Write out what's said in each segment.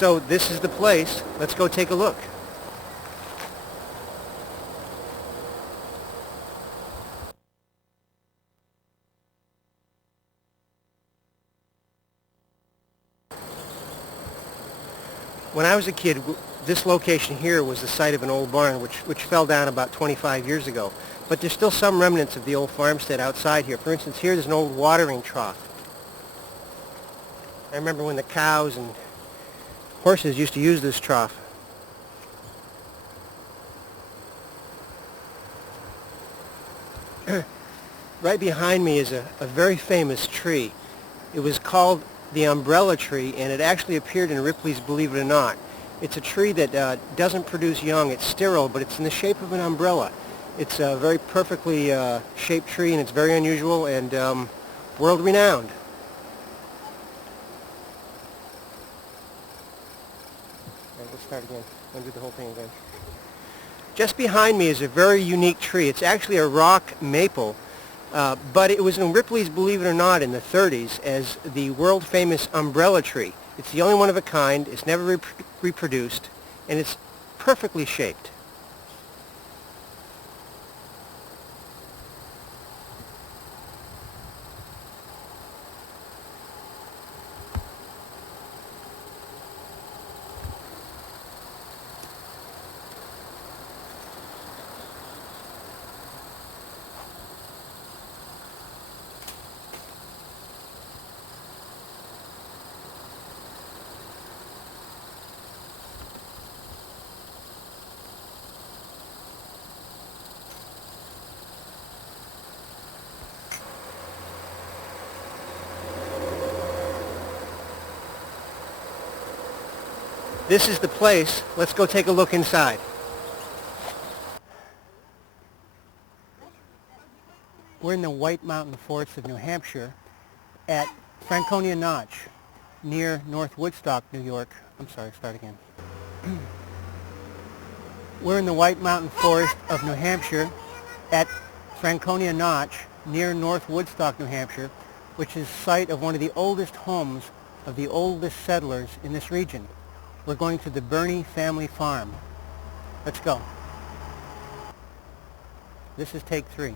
So this is the place. Let's go take a look. When I was a kid, this location here was the site of an old barn which fell down about 25 years ago. But there's still some remnants of the old farmstead outside here. For instance, here's an old watering trough. I remember when the cows and horses used to use this trough. Right behind me is a very famous tree. It was called the umbrella tree, and it actually appeared in Ripley's Believe It or Not. It's a tree that doesn't produce young. It's sterile, but it's in the shape of an umbrella. It's a very perfectly shaped tree, and it's very unusual and world-renowned. Let's start again. I'll do the whole thing again. Just behind me is a very unique tree. It's actually a rock maple. But it was in Ripley's Believe It or Not in the 30s as the world-famous umbrella tree. It's the only one of a kind, it's never reproduced, and it's perfectly shaped. This is the place. Let's go take a look inside. We're in the White Mountain Forest of New Hampshire at Franconia Notch, near North Woodstock, New York. I'm sorry, start again. We're in the White Mountain Forest of New Hampshire at Franconia Notch, near North Woodstock, New Hampshire, which is site of one of the oldest homes of the oldest settlers in this region. We're going to the Burney family farm. Let's go. This is take 3.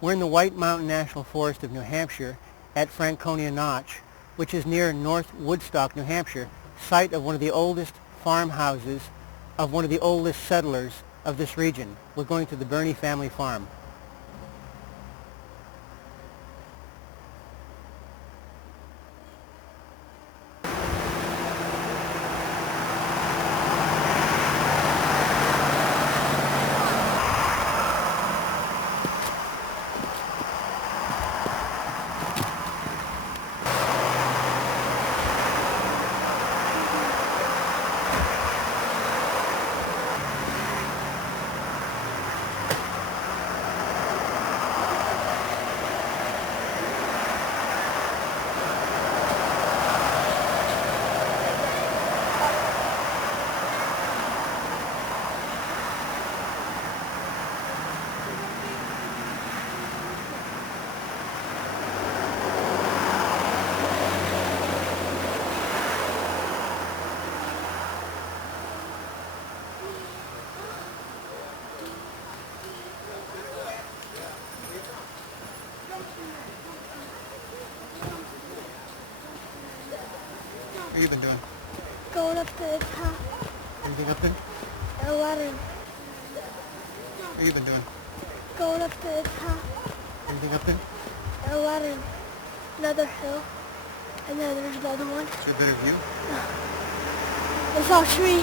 We're in the White Mountain National Forest of New Hampshire at Franconia Notch, which is near North Woodstock, New Hampshire, site of one of the oldest farmhouses of one of the oldest settlers of this region. We're going to the Burney family farm. What have you been doing? Going up to the top. Anything up there? A ladder. What have you been doing? Going up to the top. Anything up there? A ladder. Another hill. And then there's another one. Is there a better view? It's all tree.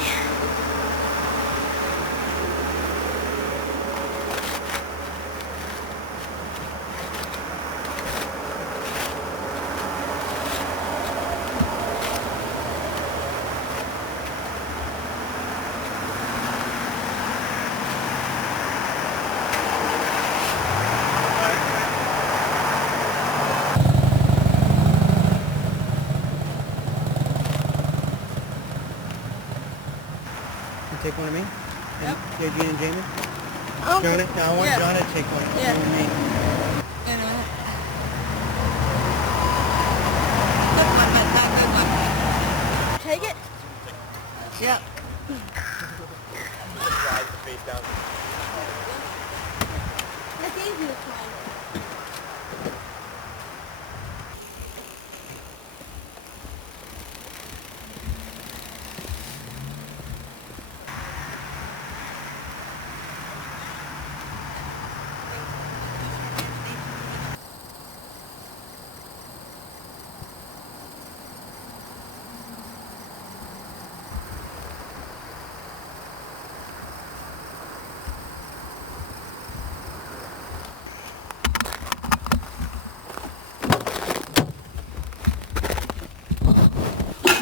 Take one of me? Yep. Yeah, Gene and Jamie? Oh. John, no, I want Yeah. John to take one. Yeah. You and me. Look, my back, look, my back.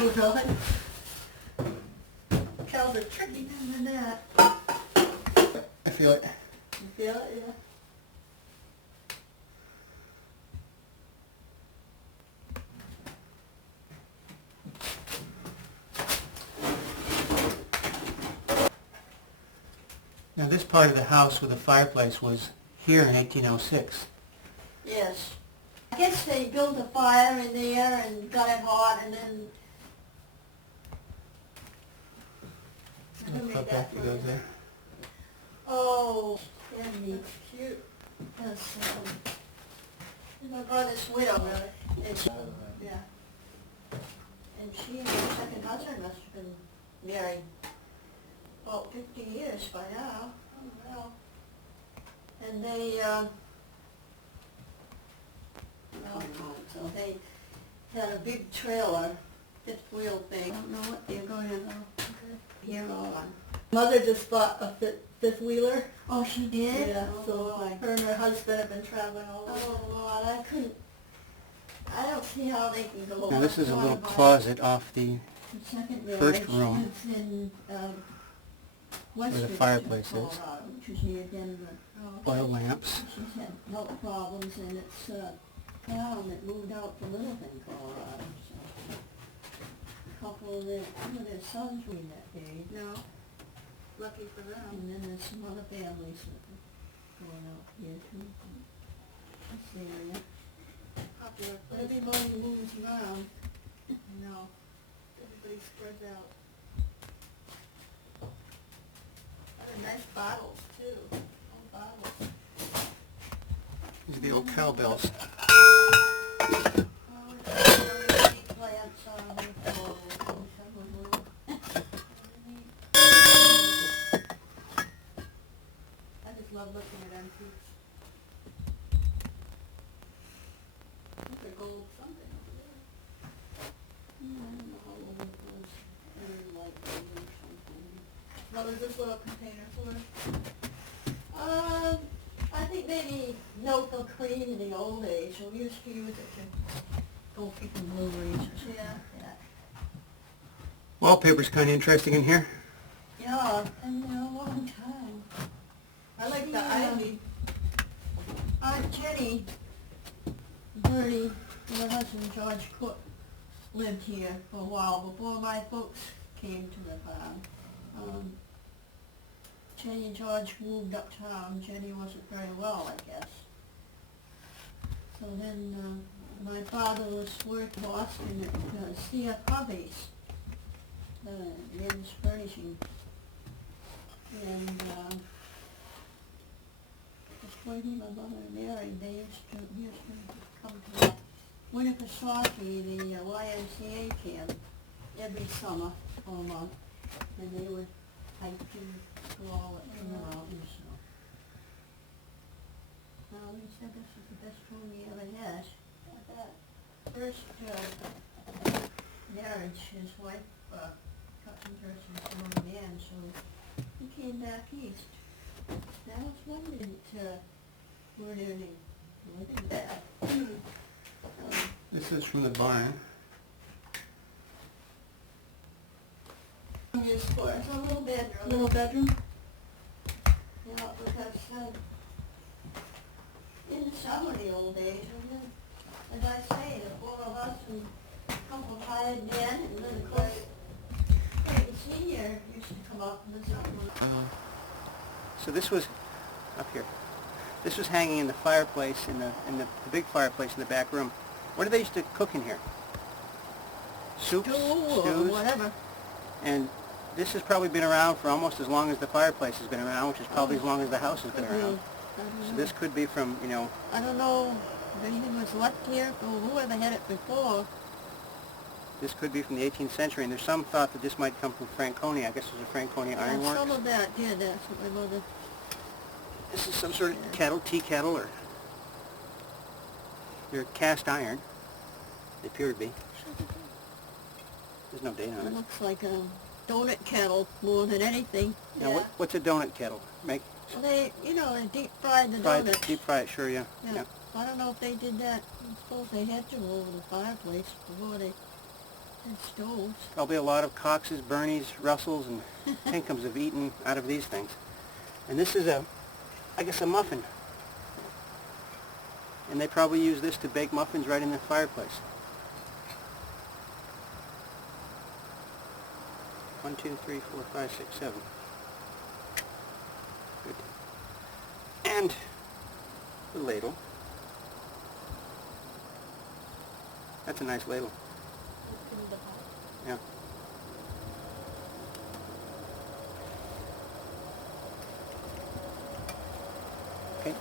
really? Cows are tricky than that. I feel it. You feel it? Yeah. Now this part of the house with the fireplace was here in 1806. Yes. I guess they built a fire in there and got it hot and then... Who made that for you? there. Oh, Andy, cute. Yes. My brother's widow, really. And, yeah. And she and her second husband must have been married about 50 years by now. Oh, well. And they, so they had a big trailer, fifth wheel thing. I don't know what they're going to hear on. Mother just bought a fifth wheeler. Oh, she did? Yeah, so her and her husband have been traveling all over. Oh, Lord, I don't see how they can go. Now this is a little closet off the second first room. It's in where the fireplace is. Which is near Denver. Oil lamps. She's had health problems, and it's town that moved out to Littleton, Colorado. So a couple of their sons were in that day. No. Lucky for them. And then there's some other families that are going out here too. This area. Popular. But everybody moves around. No. Everybody spreads out. Other nice bottles too. Old bottles. These are the old cowbells. Love looking at antiques. Look at gold something over there. I don't know how old it was. Very light gold or something. What was this little container for? I think maybe milk or cream in the old days. So we used to use it to go picking blueberries or something like that. Wallpaper's kind of interesting in here. Yeah, it's been a long time. I like the ivy. Aunt Jenny, Bertie, and her husband George Cook lived here for a while before my folks came to the farm. Jenny and George moved uptown. Jenny wasn't very well, I guess. So then my father was working in Boston at C.F. Hobbies, men's furnishing. And before he and my mother married, they used to come to Winnipesaukee, the YMCA camp, every summer for a month, and they would hike and go all in the mountains. So. Well, he said this was the best home he ever had. At that first marriage, his wife got interested in a man, so he came back east. Now I was wondering where did he live there? This is from the barn. Used for it's a little bedroom. Little bedroom? Yeah, because in the summer, the old days, and then, as I say, the four of us and a couple of hired men, and then of course, the senior used to come up in the summer. So this was up here. This was hanging in the fireplace in the big fireplace in the back room. What did they used to cook in here? Soups, stews, whatever. And this has probably been around for almost as long as the fireplace has been around, which is probably as long as the house has been around. So this could be from, you know... I don't know if anything was left here or whoever had it before. This could be from the 18th century, and there's some thought that this might come from Franconia. I guess it was a Franconia ironworks. Some of that, yeah, that's what my mother... This is some sort of kettle, tea kettle, or... They're cast iron. They appear to be. There's no date on It it. looks like a donut kettle more than anything. Now, Yeah. what's a donut kettle? Make Well, they deep fried the donuts. deep fry it, sure, yeah. Yeah. I don't know if they did that. I suppose they had to over the fireplace before they And stoves. Probably a lot of Coxes, Bernies, Russells, and Pinkhams have eaten out of these things. And this is I guess a muffin. And they probably use this to bake muffins right in the fireplace. 1, 2, 3, 4, 5, 6, 7. Good. And the ladle. That's a nice ladle. Yeah. Okay.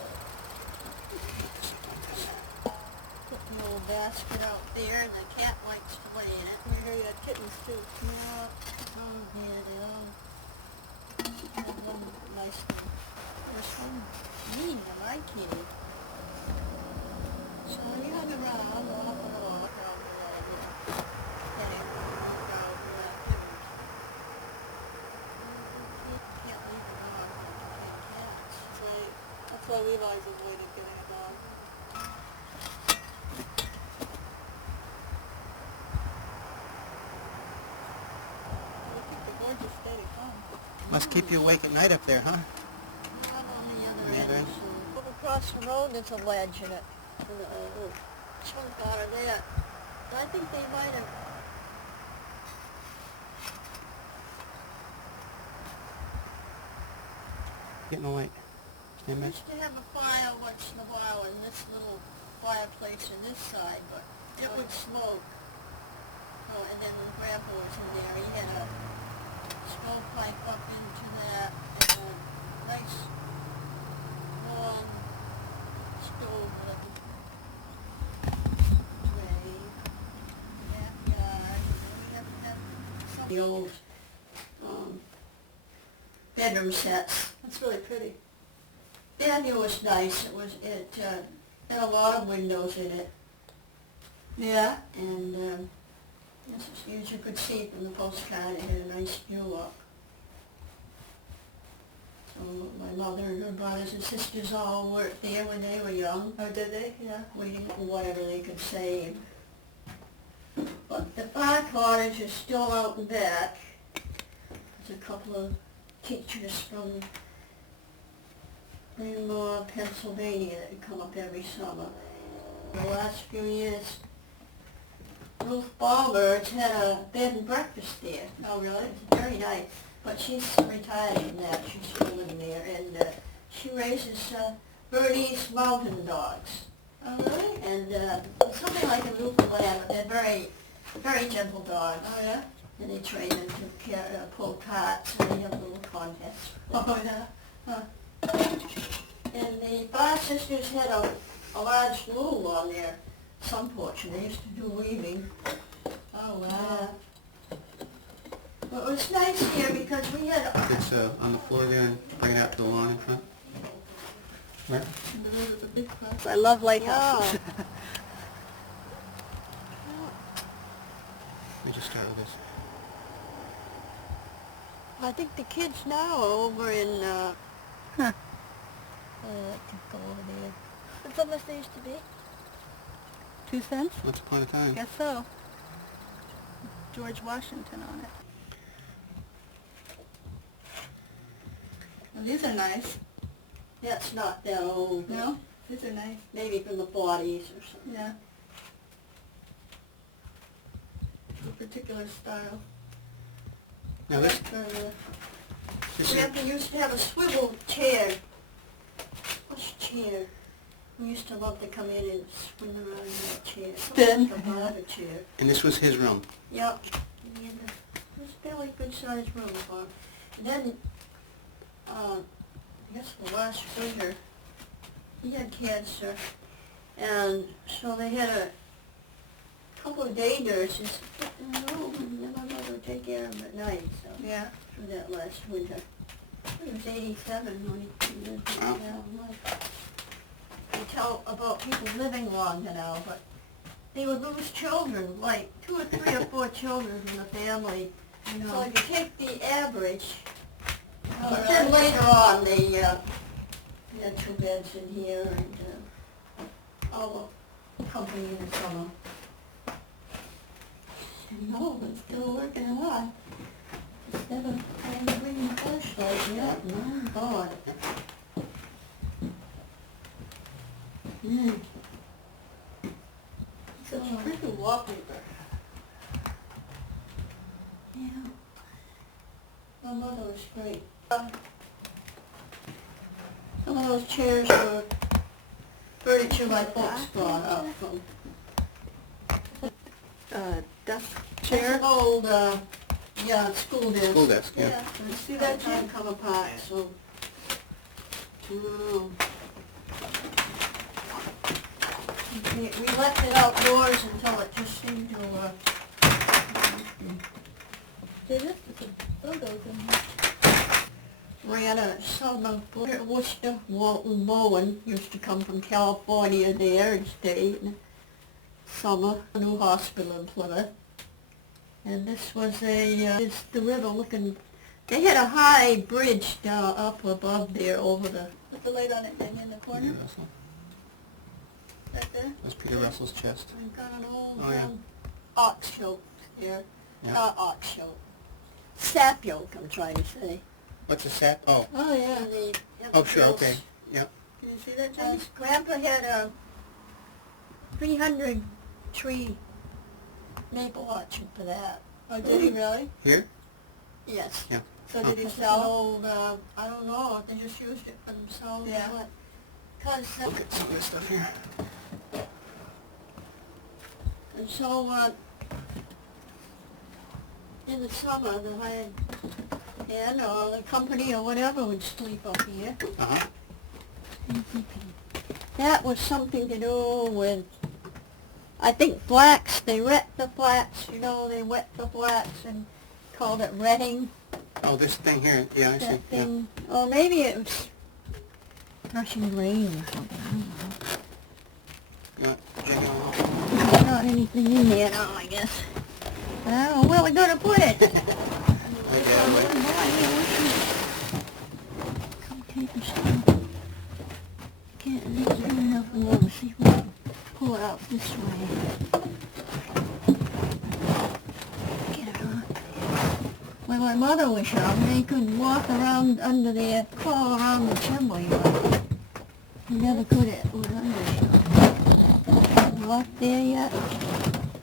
Put the old basket out there, and the cat likes to play in it. We hear you had kittens too. Yeah. Oh, yeah, they all have one nice thing. There's some mean to my kitty. So you hung around off and off all the way. Petting, look out, you have kittens. You can't leave the dog when you pet cats. That's right. That's why we've always avoided getting a dog. Must keep you awake at night up there, huh? Not on the other end. Over across the road, there's a ledge in it. And a little chunk out of that. And I think they might have... Getting the light. Stand We back. used to have a fire once in a while in this little fireplace on this side, but it would smoke. Oh, and then when Grandpa was in there, he had a smoke pipe up into that, and a nice long stove with a tray, backyard, and we have to have some... The old bedroom sets. That's really pretty. And it was nice. It had a lot of windows in it. Yeah. And as you could see from the postcard, it had a nice view up. So my mother and her brothers and sisters all worked there when they were young. Oh, did they? Yeah. Waiting for whatever they could save. But the fire cottage is still out and back. There's a couple of teachers from Greenmore, Pennsylvania that come up every summer. In the last few years, Ruth Ballbirds had a bed and breakfast there. Oh, really? It's very nice. But she's retired from that. She's still living there. And she raises Bernese mountain dogs. Oh, really? And something like a Newfoundland, but they're very, very gentle dogs. Oh, yeah? And they train them to pull carts, and they have little contests. Oh, yeah? Huh. And the five sisters had a large loom on their sun porch, and they used to do weaving. Oh, wow. Yeah. Well, it was nice here because we had... It's on the floor there and bring it out to the lawn in front. Where? I love lighthouses. Let me just start with this. I think the kids now are over in, I like to go over there. That's how much they used to be? 2 cents? Once upon a time. Guess so. George Washington on it. Well, these are nice. That's not that old. No? These are nice. Maybe from the 40s or something. Yeah. A particular style. Now this, Grandpa used to have a swivel chair. What's chair? We used to love to come in and swing around in that chair. Spin. Like a bar chair. and this was his room. Yep. And it was a fairly good-sized room for him. And then, I guess the last winter, he had cancer, and so they had a couple of day nurses put in the room, and then my mother would take care of him at night, so, Yeah. through that last winter. He was 87 when he lived his Wow. long life. You tell about people living longer now, but they would lose children, like 2 or 3 or 4 children in the family. I know. So if you take the average, Oh, but then later on they had 2 beds in here and all the company in the summer. No, but still working hard. Instead of trying to bring the flashlight yet, my God. Such pretty wallpaper. Yeah. My mother was great. Some of those chairs were furniture my folks brought up from. Desk It's chair. an old, school desk. School desk, yeah. And see that chair come apart, so. We left it outdoors until it just seemed to, Did it? Photos in here. ran a son of Worcester, Walton Bowen, used to come from California there and stay in summer, a new hospital in Plymouth. And this was the river looking, they had a high bridge down up above there over the, Put the light on it thing in the corner. Peter Russell. Back there. That's Peter Russell's chest. we've got an old Oh, yeah. ox yoke there, Yeah. not ox yoke, sap yoke I'm trying to say. What's a sap? Oh. Oh, yeah. The Oh, sure, okay. Yep. Can you see that, Johnny? Grandpa had a 300 tree maple orchard for that. Oh, did he really? Here? Yes. Yeah. So did he It's an sell? old, I don't know, if they just used it for themselves Yeah. or what. Cause, Look at some of this stuff here. and so, in the summer, the hired hand or the company or whatever would sleep up here. Uh-huh. That was something to do with, I think flax, they wet the flax, they wet the flax and called it retting, Oh, this thing here. Yeah, I see. that Yeah. thing. Or maybe it was threshing grain or something, You want Jenny on? There's not anything in there now, I guess. I don't know where we're gonna put it. Come take a stop. Can't reach it enough and we'll see if we can pull it out this way. Get it on. When my mother was young, they could walk around under there, crawl around the chimney. You never could it with under. Walk there yet?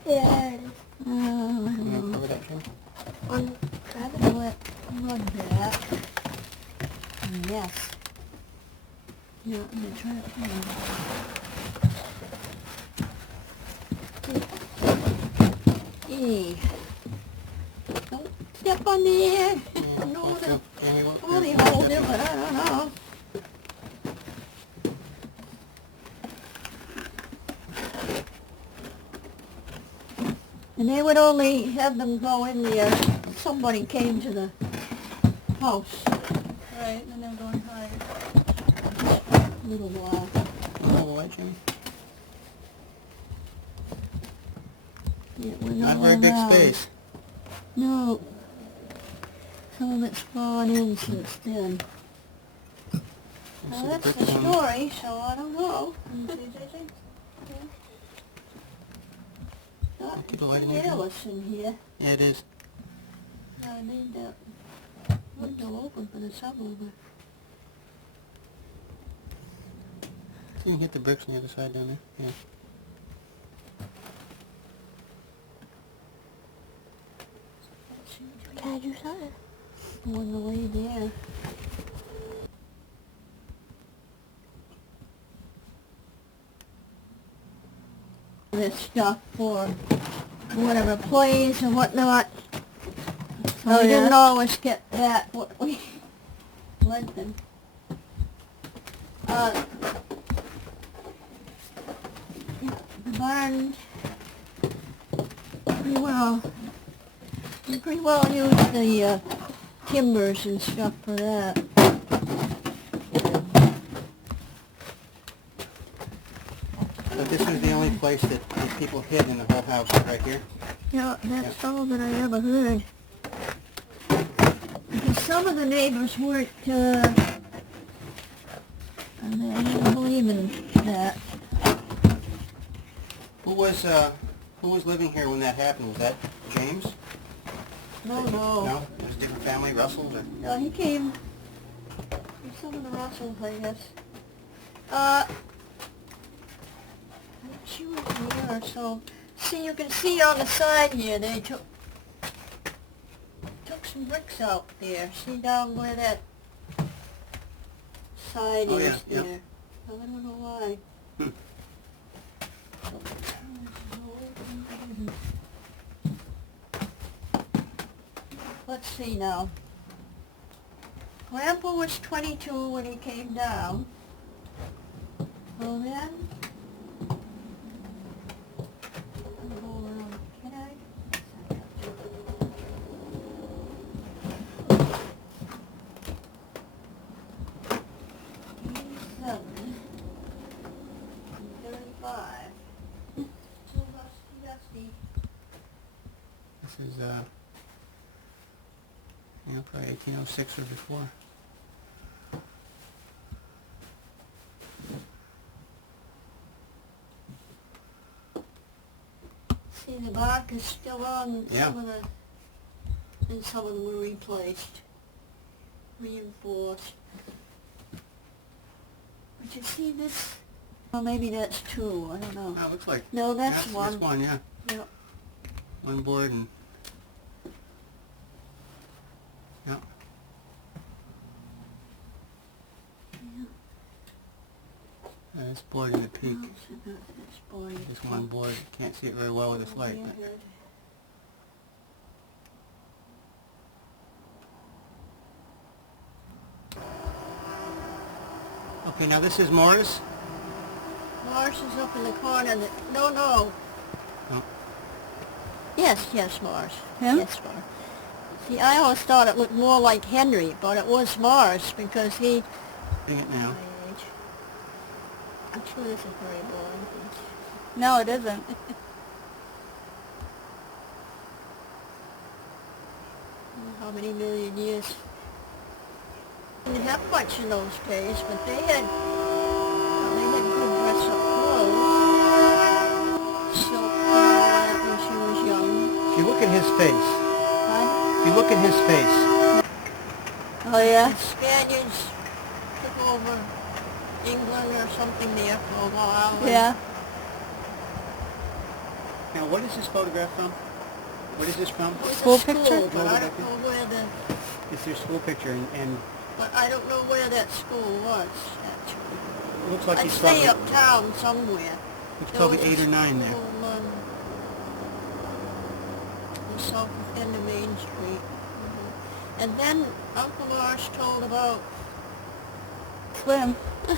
Yeah, it is. Oh, I You don't want to know. cover that, Jim? On I'll let run back. Yes. Yeah, I'm gonna try it. E. Don't step on the air. I know the Jenny, what? fully hold it, but I don't know. And they would only have them go in there if somebody came to the house right, and then going higher. a little while. Oh, what, Jimmy? Yeah, we're Not not very big around. space. No. Some of it's fallen in since then. Let's Well, see that's the bricks on. story, so I don't know. Can you see, JJ? Not Keep the light in here. careless in here. Yeah, it is. I need that window open for the summer, but So you can hit the bricks on the other side down there. Yeah. Can you saw it? on the way there. This stuff for whatever plays and whatnot. So Oh, we didn't yeah? always get that what we wanted. The barn we pretty well used the timbers and stuff for that. But this is the only place that these people hid in the whole house, right here. Yeah, that's all that I ever heard. Because some of the neighbors weren't, I didn't believe in that. Who was Who was living here when that happened? Was that James? No. No? It was a different family, Russells? Or? No, he came. He's some of the Russells, I guess. She was here or so. See, you can see on the side here, they took some bricks out there. See down where that side Oh, is yeah, there. yep. I don't know why. Let's see now. Grandpa was 22 when he came down. Well then, I'll go around. Can I? 87, 35. Still dusty. This is, probably 1806 or before. See, the bark is still on Yeah. some of the, and some of them were replaced, reinforced. But you see this? Well, maybe that's two, I don't know. Oh, it looks like... No, that's one. That's one, yeah. Yeah. One board and... Yeah. This board in the peak. No, it's not this boy. Just one board. Can't see it very well with this light. Yeah, But. good. Okay, now this is Morris. Mars is up in the corner. No. Oh. Yes, Mars. Him? Yes, Mars. See, I always thought it looked more like Henry, but it was Mars because he... Bring it now. My age. I'm sure this is very boring. No, it isn't. How many million years? They didn't have much in those days, but they had good dress-up clothes. Silk and all that when she was young. If you look at his face, Huh? if you look at his face, Oh, yeah? The Spaniards took over England or something there for a while. and Yeah. now what is this photograph from? What is this from? it was a School picture? But I don't know where It's their school picture, and but I don't know where that school was, actually. it looks like I'd he's say probably, uptown somewhere. it's There probably was a 8 or 9 there. school, the south end of Main Street. And then Uncle Marsh told about, Slim. I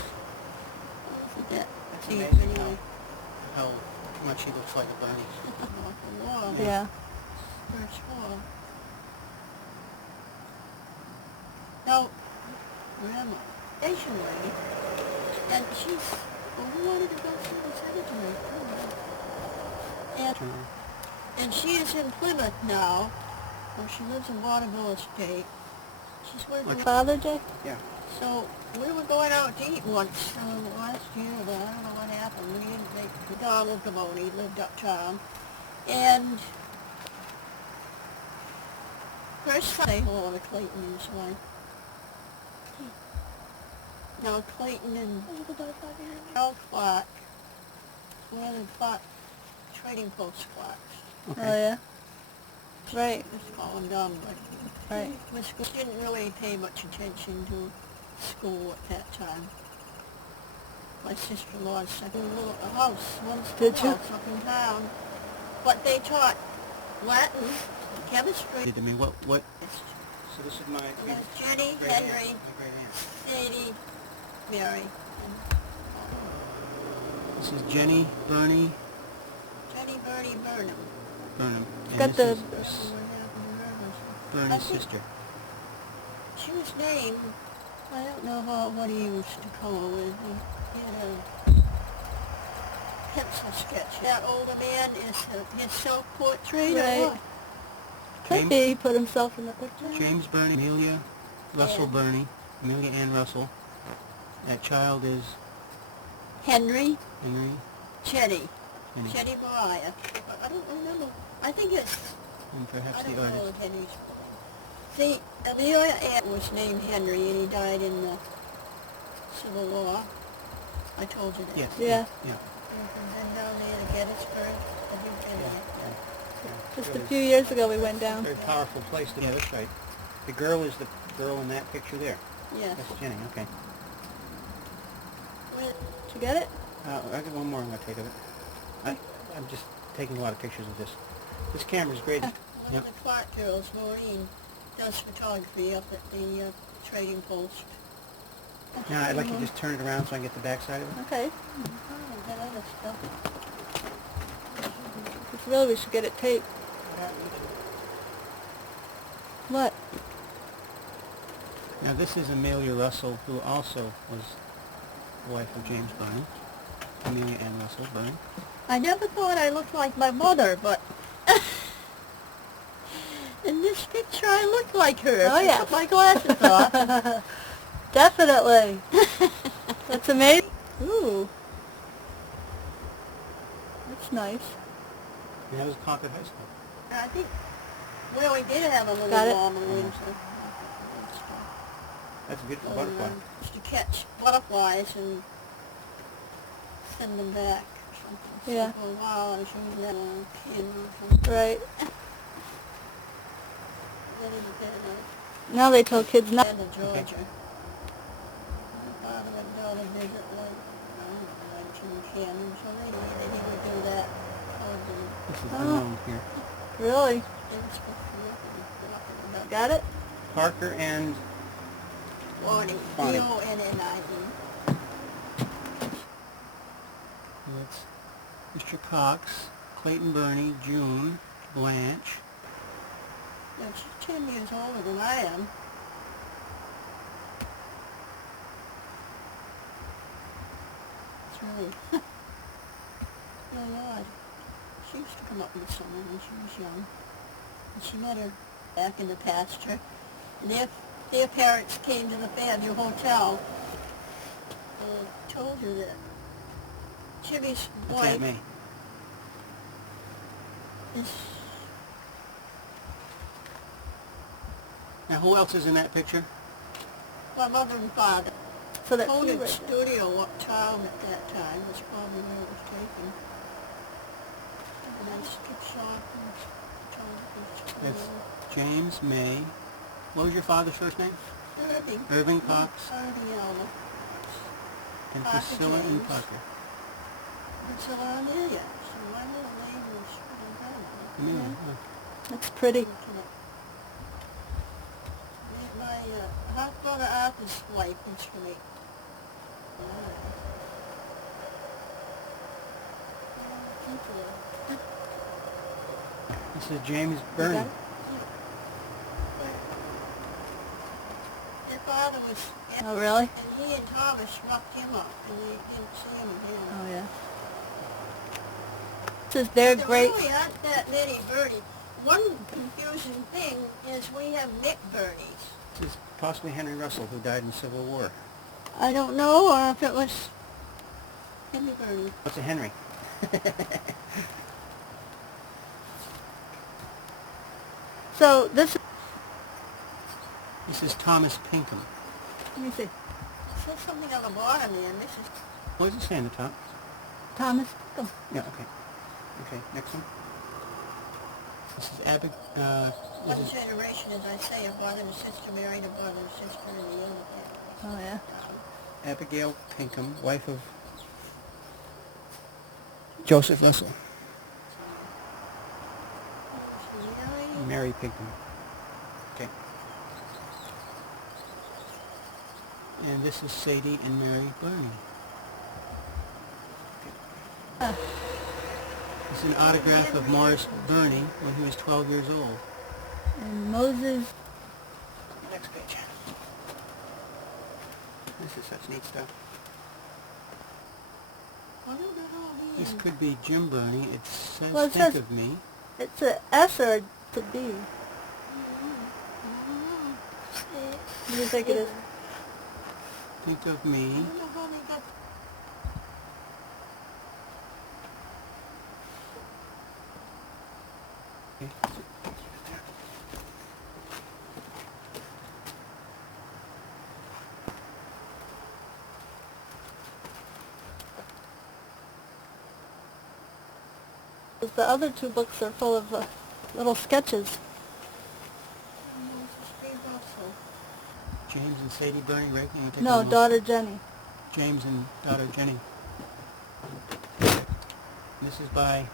forget. That's See, amazing anyway. how much he looks like a bunny. Uncle Wall. Yeah. First Wall. Now, Grandma, Asian lady, and she's, we wanted to go see the cemetery. And she is in Plymouth now. Well, she lives in Waterville Estate. She's working. Father Day? Yeah. So we were going out to eat once last year, but I don't know what happened. We didn't make Donald Gavoni lived uptown, and her son, say hello to Clayton and his wife. Now Clayton and Al Clark, where the Clark Trading Post Clarks. Okay. Oh, yeah. Right. Let's call them dumb, but Right. Miss School didn't really pay much attention to school at that time. My sister-in-law's second little house, one Did you? house up in town. But they taught Latin, chemistry. I mean, what? So this is my... And there's Jenny, great aunt, Henry, my great aunt. Sadie, Mary. This is Jenny, Bernie, Jenny, Bernie, Burnham. Burnham. And Got this the- is What happened to her was... I Bernie's think- sister. She was named, I don't know what he used to color with. He had a pencil sketch. That older man is his self-portrait. Right. Or what? Could be he put himself in the picture. James Bernie, Amelia, Russell Ann. Bernie, Amelia Ann Russell. That child is Henry, Henry, Jenny. Henry. Jenny Breyer. I don't remember. I think it's, And perhaps I don't the know artist. if Henry's. See, Amelia Ant was named Henry, and he died in the Civil War. I told you that. Yes. Yeah. Yeah. And then down there to Gettysburg, have you been Yeah. there? Yeah. Just a Really few years ago we went down. very powerful place. Yeah, that's right. The girl is the girl in that picture there. Yes. That's Jenny. Okay. Well, Did you get it? I got one more I'm going to take of it. I'm just taking a lot of pictures of this. This camera's great. one Yep. of the Clark girls, Maureen, does photography up at the trading post. Now, I'd like you to just turn it around so I can get the back side of it. Okay. Oh, that other stuff. Because really we should get it taped. What? Now, this is Amelia Russell, who also was the wife of James Byrne. Amelia Ann Russell Byrne. I never thought I looked like my mother, but in this picture I look like her. Oh, I yes. put my glasses on. Definitely. That's amazing. Ooh. That's nice. And that was Concord High School. I think, well, we did have a little Got it? warm in winter. That's a beautiful butterfly. To catch butterflies and send them back or something. Yeah. So for a while I was using that on a pin or something. Right. Really good. Now they tell kids not. And to Georgia. My father went down to visit like Kim, so they knew that he would do that. This is Oh. unknown here. Really? Got it? Parker and Bonnie. Bonnie. Bonnie. that's Mr. Cox, Clayton Burney, June, Blanche. Now, she's 10 years older than I am. It's really, really odd. She used to come up in the summer when she was young. And she met her back in the pasture. And their parents came to the Fairview Hotel and told her that Jimmy's That's wife Aunt May. is... Now, who else is in that picture? my mother and father. So that's you Holding right there. studio uptown at that time was probably where it was taken. A nice gift shop and photography That's studio. James, May. What was your father's first name? Irving. Irving Cox Irving Elmer. and Parker Priscilla and James. Parker. Priscilla Amelia. So my little name was incredible. Amelia, Yeah. huh. That's pretty. My half-brother Arthur's wife is for me. This is James You Byrne. got it? Their father was... Oh, really? And he and Thomas roughed him up, and they didn't see him again. Oh, yeah. This is their There great... really aren't that many birdies. One confusing thing is we have Mick birdies. This is possibly Henry Russell, who died in the Civil War. I don't know, or if it was Henry Birdie. What's a Henry? So this... This is Thomas Pinkham. Let me see. It says something on the bottom there, Mrs. What does it say on the top? Thomas Pinkham. Yeah, okay. Okay, next one. This is Abigail, One this is generation, as I say, a brother and sister married a brother and sister in the other Oh, yeah. Abigail Pinkham, wife of Joseph Russell. family. Mary Pinkham. Okay. And this is Sadie and Mary Byrne. Ah. This is an autograph of Morris Burney when he was 12 years old. And Moses... Next page. This is such neat stuff. I don't know how he This and could be Jim Burney. It says, Well, it think says- of me. It's a S or a B. What do you think it is? Think of I me. don't know how they got... The other two books are full of little sketches. James and Sadie Bernie, right? You take No, one more. daughter Jenny. James and daughter Jenny. This is by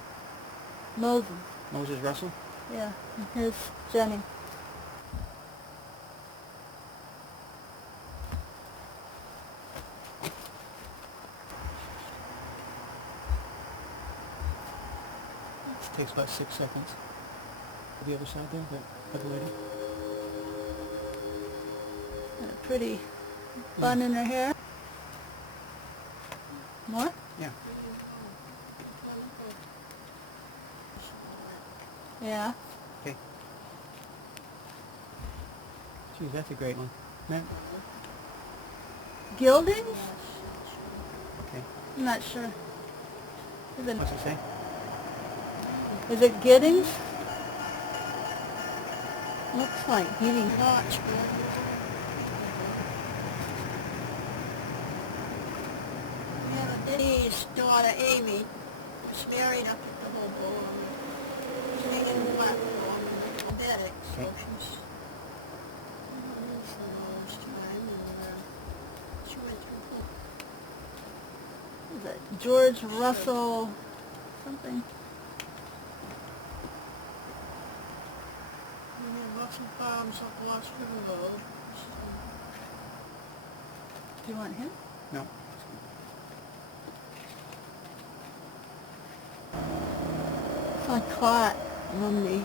Moses. Moses Russell. Yeah, and here's Jenny. This takes about 6 seconds. The other side there, that other lady. And a pretty bun in her hair. More? Yeah. Yeah. Okay. Geez, that's a great one. Man. Gildings? Okay. I'm not sure. What's it say? Is it Giddings? Looks like getting lots. Yeah, Denny's daughter Amy is married up at the Hobo. She's hanging the platform and diabetic, so Okay. she's for all this time, and she went through. Is it George Russell something? We have lots of farms up Lost River Road. Do you want him? No. I caught Lumley.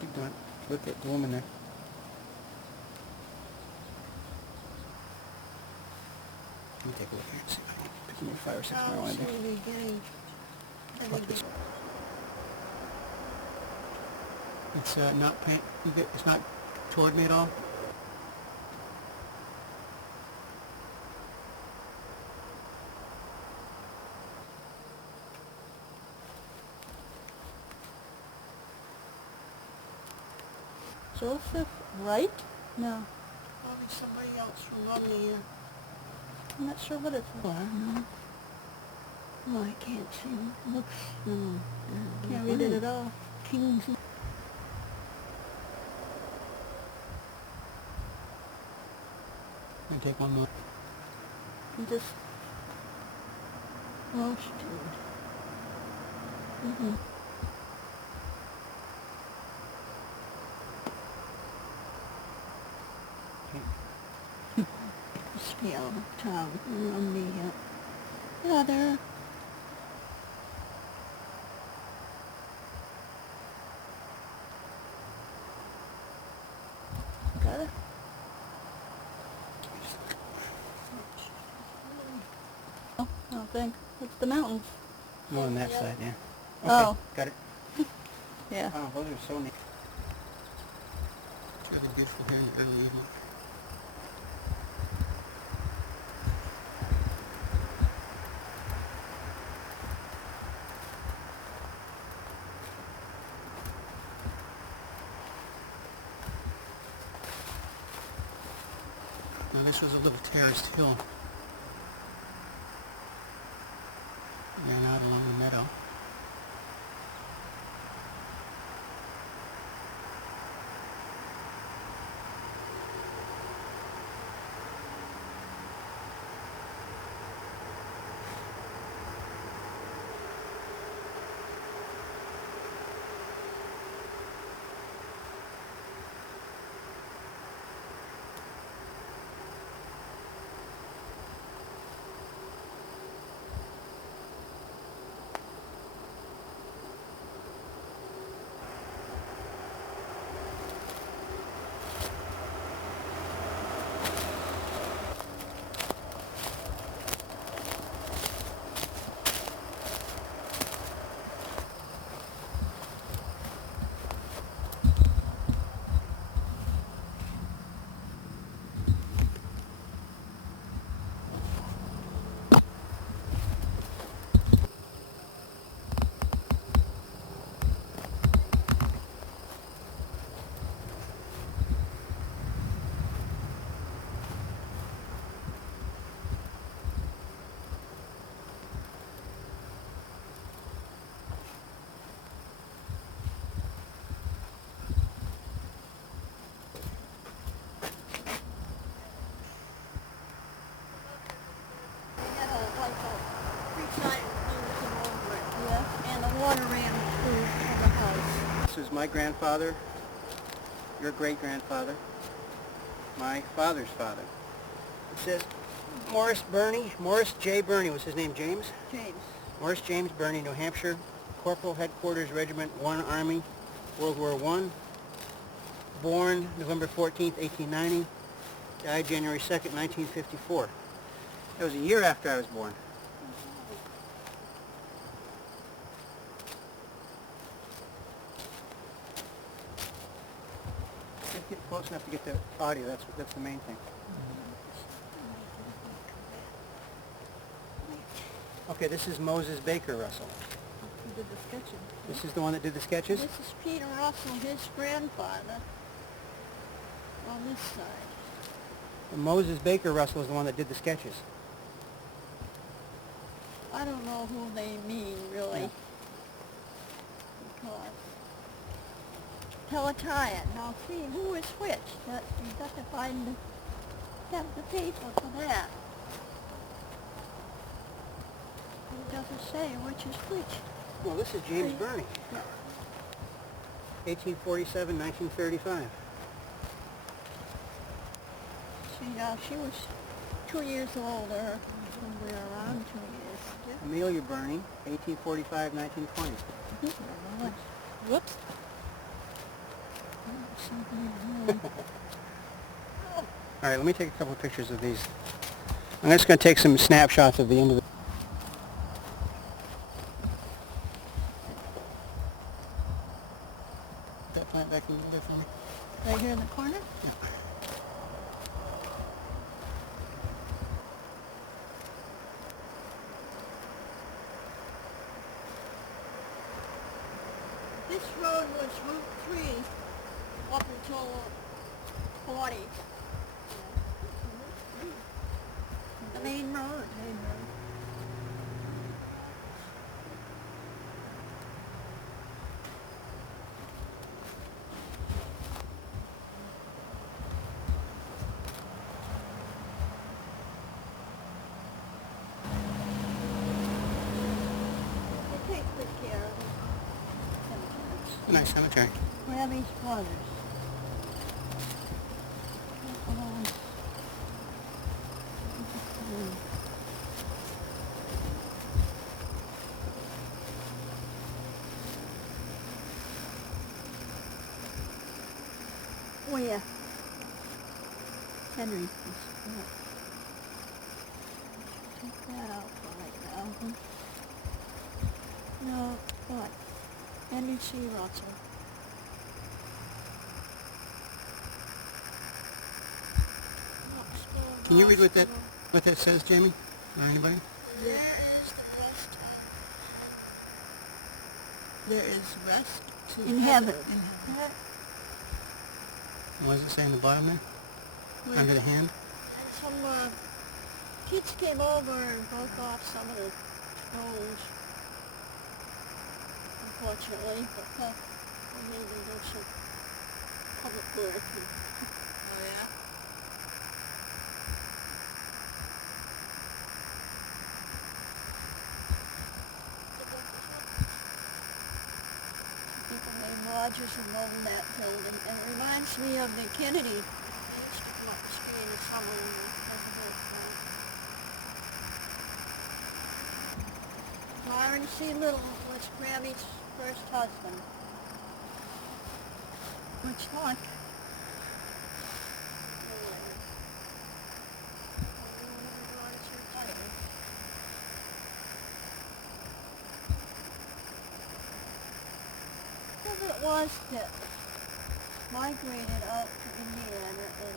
Keep doing it. Look at the woman there. Let me take a look here and see if I can pick me 5 or 6 more on there. It's not paint. It's not toward me at all. Joseph Wright? No. Probably somebody else from Lumley. I'm not sure what it's for. No. Oh, I can't see. It looks. Can't read it at all. Kings. Let me take one more. You just Multitude. Mm-hmm. Okay. Scale town Lumley. Yeah, there. got it. Oh, I don't think. It's the mountains. More on that side, yeah. Okay, Oh. got it. Yeah. Oh, those are so neat. It's really beautiful here in the early evening. Now this was a little terraced hill. Ran out along the meadow. my grandfather, your great-grandfather, my father's father. It says Morris J. Burney was his name, James? James. Morris James Burney, New Hampshire, Corporal Headquarters Regiment 1 Army, World War I. Born November 14th, 1890. Died January 2nd, 1954. That was a year after I was born. Just get close enough to get the audio. That's the main thing. Okay, this is Moses Baker Russell. Who did the sketching? This is the one that did the sketches? This is Peter Russell, his grandfather, on this side. And Moses Baker Russell is the one that did the sketches. I don't know who they mean, really. Yeah. Because tell a tie-in. Now see who is which. That you've got to have the paper for that. It doesn't say which is which. Well, this is James Burney. Yeah. 1847, 1935. See, now she was 2 years older when we were around 2 years. Yeah. Amelia Burney, 1845, 1920. Whoops. All right, let me take a couple of pictures of these. I'm just going to take some snapshots of the end of the... That plant back in there for me. Right here in the corner? Yeah. This road was Route 3 up until 40. The main road. They take good care of it. Nice cemetery. Grammy's brothers. Where? Henry's. Take that out for right now. No, what? Henry C. Russell. Can you read what that says, Jamie? Or anybody? There is the rest. There is rest in heaven. In heaven. What does it say in the bottom there? Under the hand? And some kids came over and broke off some of the stones, unfortunately, but maybe there's some public work. Oh, yeah? People named Rogers and owned that building, and it reminds me of the Kennedy. They used to come up the street in summer and Myron C. Little was Grammy's first husband. Much luck. It was that migrated out to Indiana and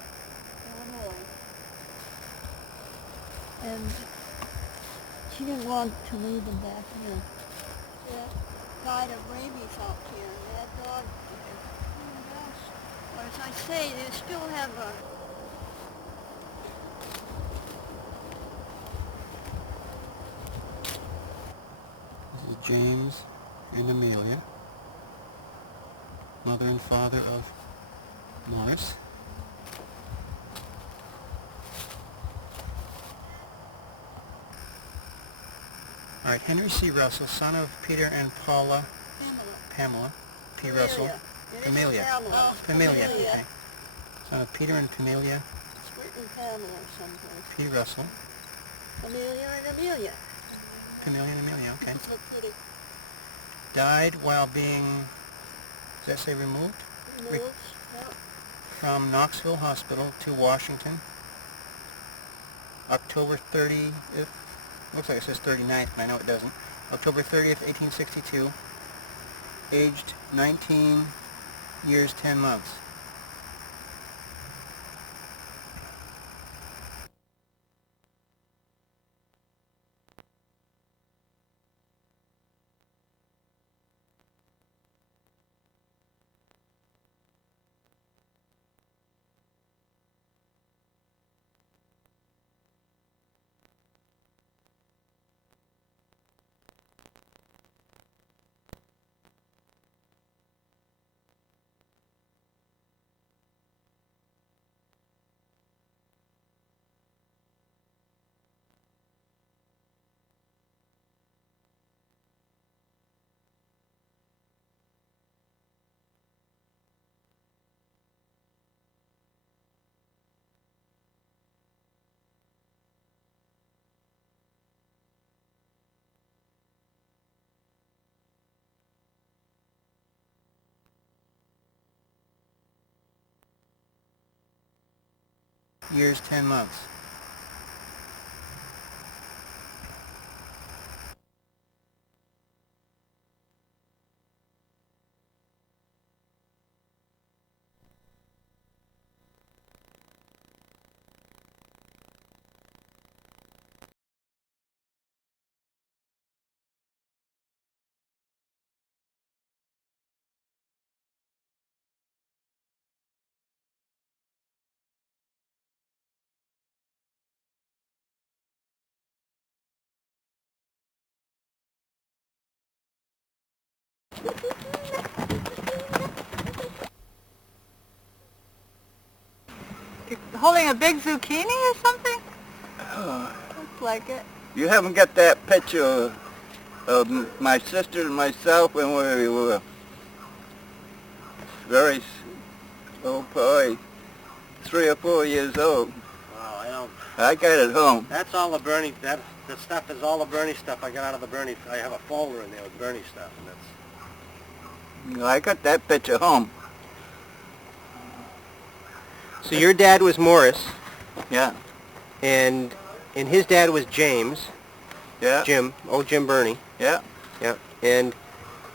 Illinois, and she didn't want to leave them back in. She died of rabies out here, and that dog did. Oh my gosh. Or as I say, they still have a... This is James and Amelia, mother and father of Morris. All right, Henry C. Russell, son of Peter and Pamela, P. Russell. Pamelia. Pamelia, okay. Son of Peter and Pamelia Squirt and Pamela someplace. P. Russell. Amelia and Amelia. Pamelia and Amelia, okay. So pretty. Died while being, does that say removed? Moved. Yep. From Knoxville Hospital to Washington. October 30th, looks like it says 39th, but I know it doesn't. October 30th, 1862. Aged 19 years, 10 months. Years, 10 months. You're holding a big zucchini or something? Looks like it. You haven't got that picture of my sister and myself when we were very, oh boy, 3 or 4 years old. Wow, I don't. I got it home. That's all the Bernie, the stuff is all the Bernie stuff I got out of the Bernie. I have a folder in there with Bernie stuff, and that's... I got that picture home. So your dad was Morris, Yeah, and his dad was James, yeah, old Jim Burney. yeah. Yeah. And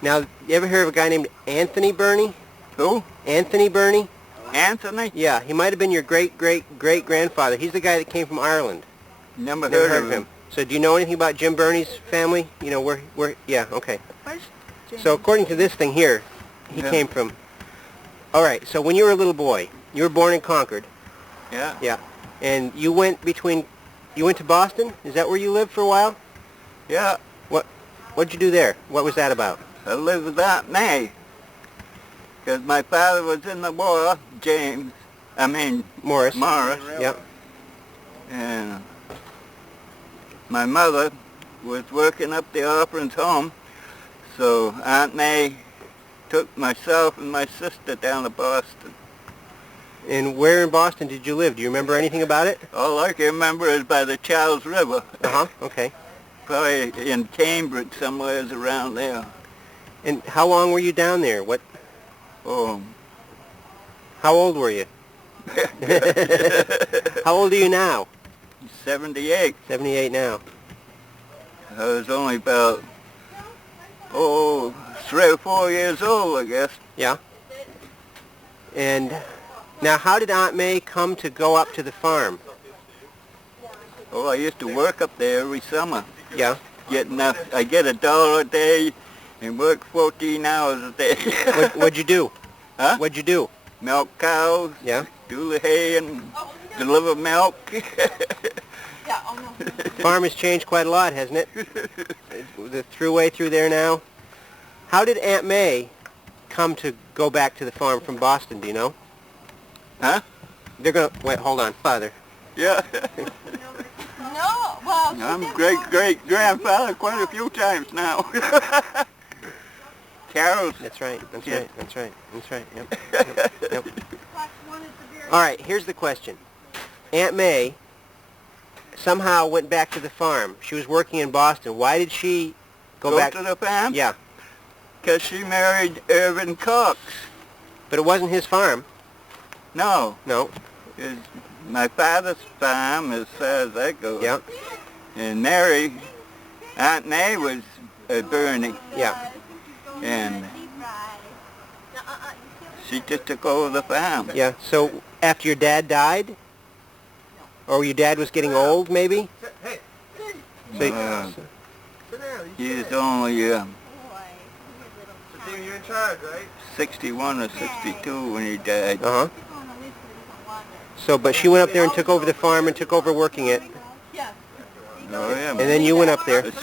now, you ever hear of a guy named Anthony Burney? Who? Anthony Burney? Anthony? Yeah, he might have been your great-great-great-grandfather. He's the guy that came from Ireland. Never Never heard of him. So do you know anything about Jim Burney's family? You know, yeah, okay. Where's James? So according to this thing here, he Yeah. came from... All right, so when you were a little boy, you were born in Concord. Yeah, Yeah. And you went to Boston? Is that where you lived for a while? yeah. What'd you do there? What was that about? I lived with Aunt May. Because my father was in the war, Morris. Morris. Yep. And my mother was working up the orphan's home, so Aunt May took myself and my sister down to Boston. And where in Boston did you live? Do you remember anything about it? All I can remember is by the Charles River. Uh-huh, okay. Probably in Cambridge, somewhere around there. And how long were you down there? Oh. How old were you? How old are you now? 78. 78 now. I was only about, 3 or 4 years old, I guess. Yeah. And now how did Aunt May come to go up to the farm? Oh, I used to work up there every summer. Yeah. I get $1 a day and work 14 hours a day. What'd you do? Huh? What'd you do? Milk cows, Yeah. do the hay and deliver milk. Yeah, oh no. Farm has changed quite a lot, hasn't it? The throughway through there now. How did Aunt May come to go back to the farm from Boston, do you know? Huh? They're gonna, wait, hold on, Father. Yeah. No, well, she I'm did great-great-grandfather quite a few times now. Carol's. That's right. That's Yeah. right. That's right. That's right. Yep. Yep. Yep. All right. Here's the question. Aunt May somehow went back to the farm. She was working in Boston. Why did she go back to the farm? Yeah, Because she married Irvin Cox. but it wasn't his farm. No. No. It's my father's farm as far as that goes. Yeah. And Mary, Aunt May was a Bernie. Yeah. And she just took over the farm. Yeah. So after your dad died, or your dad was getting old, maybe. So, He was only you're in charge, right? 61 or 62 when he died. Uh huh. So, but she went up there and took over the farm and took over working it, Oh yeah. and then you went up there. But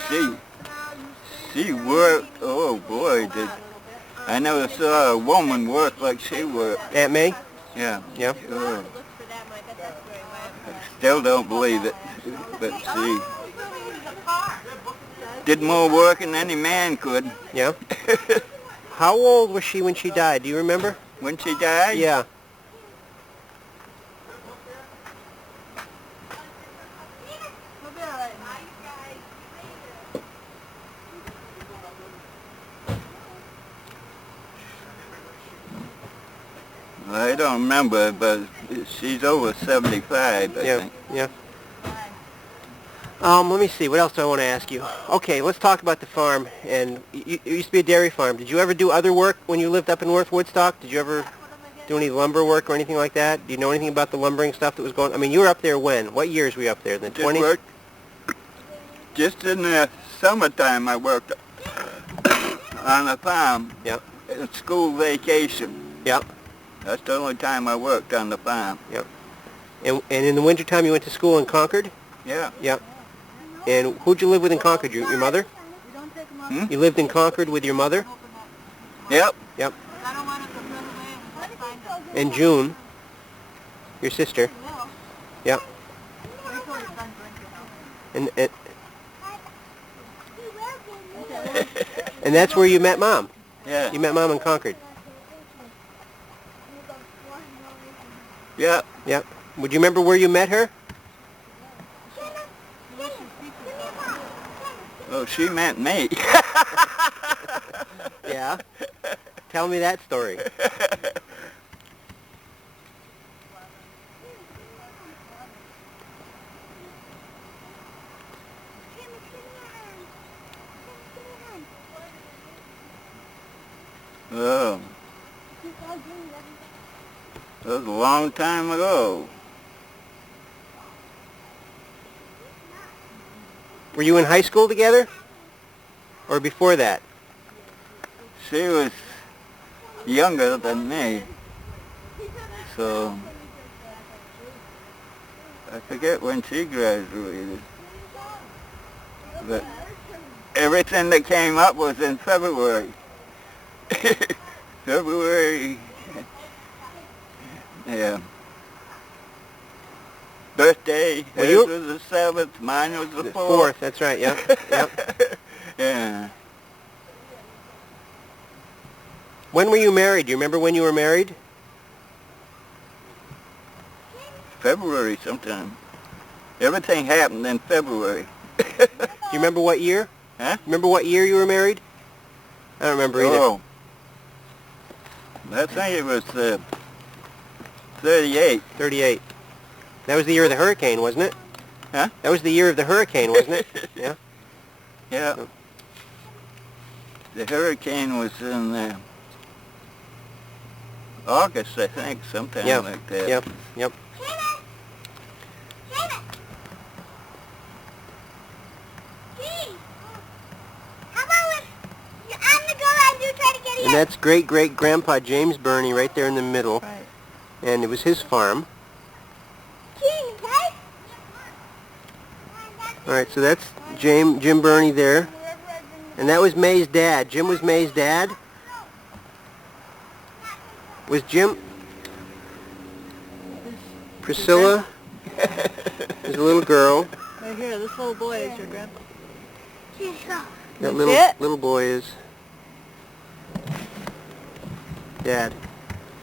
she worked. Oh boy, I never saw a woman work like she worked. Aunt May. Yeah. Yeah. Oh. I still don't believe it, but she did more work than any man could. Yeah. How old was she when she died? Do you remember? When she died? Yeah. I don't remember, but she's over 75, I think. Yeah. Let me see. What else do I want to ask you? Okay, let's talk about the farm. And it used to be a dairy farm. Did you ever do other work when you lived up in North Woodstock? Did you ever do any lumber work or anything like that? Do you know anything about the lumbering stuff that was going on? I mean, you were up there when? What years were you up there? In the 20s? Just in the summertime I worked on a farm. Yeah. In school vacation. Yeah. That's the only time I worked on the farm. Yeah. And in the wintertime you went to school in Concord? Yeah. Yeah. And who'd you live with in Concord? Your mother? Hmm? You lived in Concord with your mother? Yep. Yep. And June, your sister? Yep. And and that's where you met Mom? Yeah. You met Mom in Concord? Yep. Yep. Would you remember where you met her? Oh, she meant me. Yeah. Tell me that story. Oh. That was a long time ago. Were you in high school together? Or before that? She was younger than me. So, I forget when she graduated. But everything that came up was in February. February, yeah. Birthday, Well, hers was the 7th, mine was the 4th. 4th, that's right, yep. Yep. Yeah. When were you married? Do you remember when you were married? February sometime. Everything happened in February. Do you remember what year? Huh? Remember what year you were married? I don't remember either. Oh. I think it was 38. 38. That was the year of the hurricane, wasn't it? Huh? That was the year of the hurricane, wasn't it? Yeah. Yeah. The hurricane was in August, I think, sometime Yeah. like that. Yep. Yep. And that's great-great-grandpa James Burney right there in the middle. Right. And it was his farm. All right, so that's Jim Burney there. And that was May's dad. Jim was May's dad? Was Jim... Priscilla is a little girl. Right here, this little boy is your grandpa. That That's it? little boy is... Dad.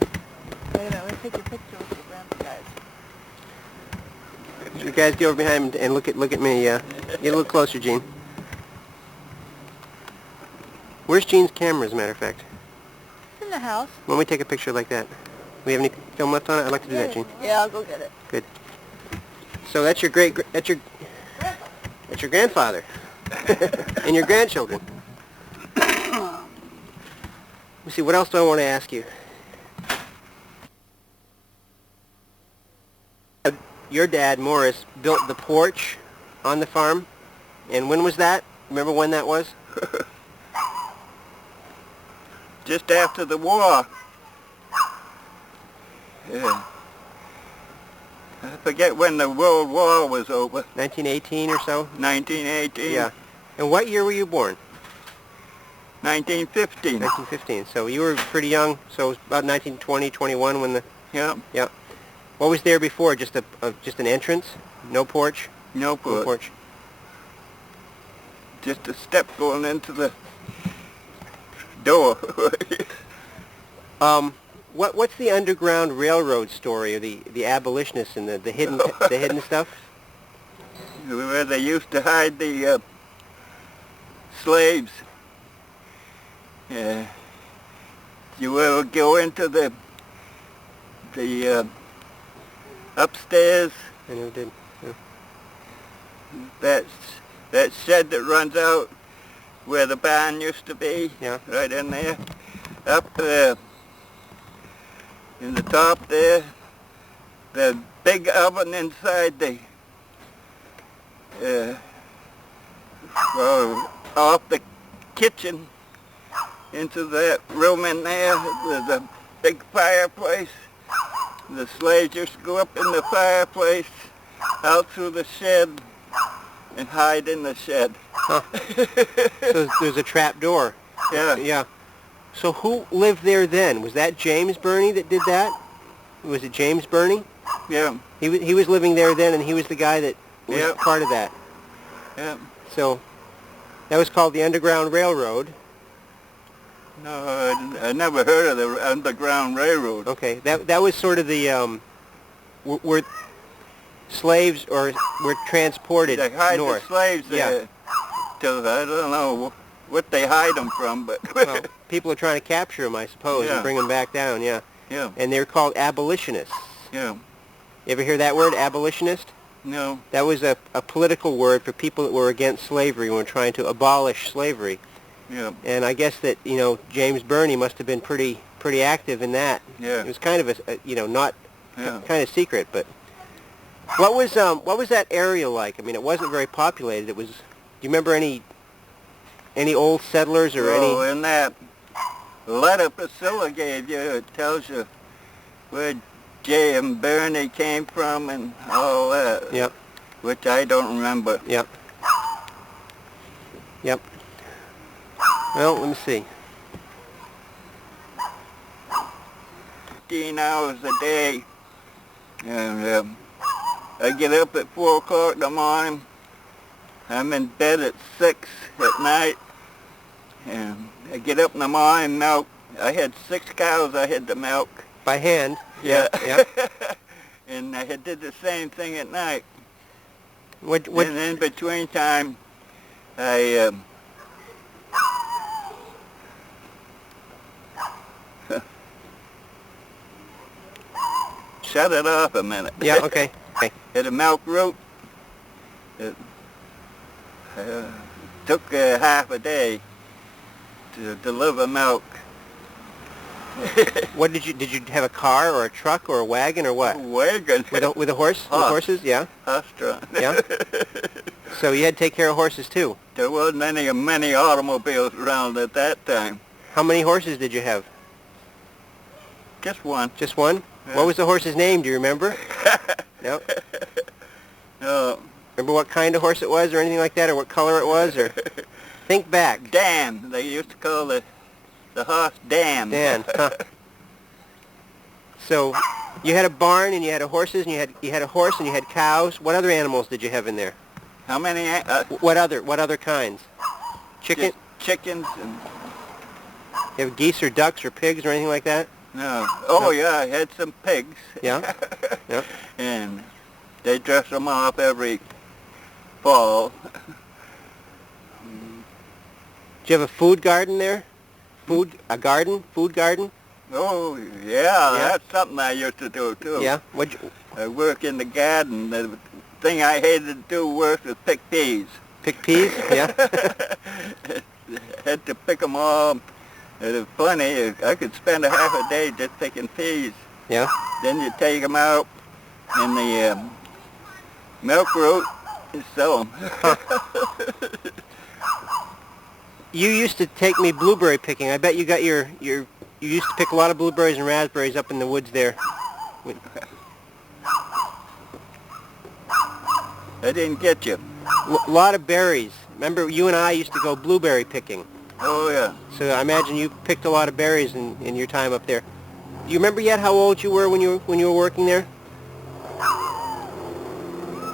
Wait a minute, let me take a picture with the ramp guys. You guys get over behind him and look at me. Get a little closer, Gene. Where's Gene's camera, as a matter of fact? It's in the house. Why don't we take a picture like that? We have any film left on it? I'd like to do that, Gene. Yeah, I'll go get it. Good. So that's your grandfather and your grandchildren. Let me see. What else do I want to ask you? Your dad, Morris, built the porch on the farm, and when was that? Remember when that was? Just after the war. Yeah. I forget when the World War was over. 1918 or so? 1918. Yeah. And what year were you born? 1915. 1915. So you were pretty young, so it was about 1920, 21 when the... Yeah. Yeah. What was there before? Just just an entrance? No porch? No porch. No porch. Just a step going into the door. What's the Underground Railroad story, or the abolitionists and the hidden the hidden stuff? Where they used to hide the slaves. Yeah. You will go into the upstairs. I never did. Yeah. That shed that runs out where the barn used to be. Yeah. Right in there. Up there. In the top there. The big oven inside the off the kitchen into that room in there. There's a big fireplace. The slaves used to go up in the fireplace, out through the shed, and hide in the shed. Huh. So there's a trap door. Yeah. Yeah. So who lived there then? Was that James Burney that did that? Was it James Burney? Yeah. He was living there then, and he was the guy that was Yeah. part of that. Yeah. So that was called the Underground Railroad. No, I never heard of the Underground Railroad. Okay, that was sort of the where slaves were transported They hide north. the slaves Yeah. there. Till I don't know what they hide them from, but Well, people are trying to capture them, I suppose, Yeah. and bring them back down. Yeah. yeah, And they're called abolitionists. yeah, You ever hear that word, abolitionist? no, That was a political word for people that were against slavery and were trying to abolish slavery. yeah, And I guess that, James Burney must have been pretty active in that. yeah, It was kind of not yeah. kind of secret, but what was that area like? I mean, it wasn't very populated. It was. Do you remember any old settlers or Oh, any? in that letter Priscilla gave you, it tells you where J.M. Burney came from and all that. Yep. Which I don't remember. Yep. Yep. Well, let me see. 15 hours a day, and I get up at 4 o'clock in the morning. I'm in bed at 6 at night, and I get up in the morning, milk. I had 6 cows I had to milk. By hand. Yeah. Yeah. And I did the same thing at night. What? And in between time, I shut it off a minute. Yeah. Okay. Okay. Had a milk route. It took half a day to deliver milk. What did you have a car or a truck or a wagon or what? Wagon. With a horse? With Horse. horses? Yeah. Horse-drawn. Yeah. So you had to take care of horses too. There wasn't many automobiles around at that time. How many horses did you have? Just one. Just one? Yeah. What was the horse's name? Do you remember? No. Remember what kind of horse it was or anything like that, or what color it was, or think back. Dan. They used to call the horse Dan. Dan. Huh. So you had a barn and you had horses and you had a horse and you had cows. What other animals did you have in there? How many? What other kinds? Chicken? Just chickens and You have geese or ducks or pigs or anything like that? No. Oh, No. yeah, I had some pigs. Yeah? Yeah. And they dress them off every fall. Do you have a food garden there? A garden? Food garden? Oh, yeah, Yeah. that's something I used to do, too. Yeah? I work in the garden. The thing I hated to do worse was pick peas. Pick peas? Yeah? Had to pick them all. There's plenty. I could spend a half a day just picking peas. Yeah? Then you take them out in the milk route and sell them. You used to take me blueberry picking. I bet you got you used to pick a lot of blueberries and raspberries up in the woods there. I didn't get you. A lot of berries. Remember, you and I used to go blueberry picking. Oh, yeah. So I imagine you picked a lot of berries in your time up there. Do you remember yet how old you were when you were working there?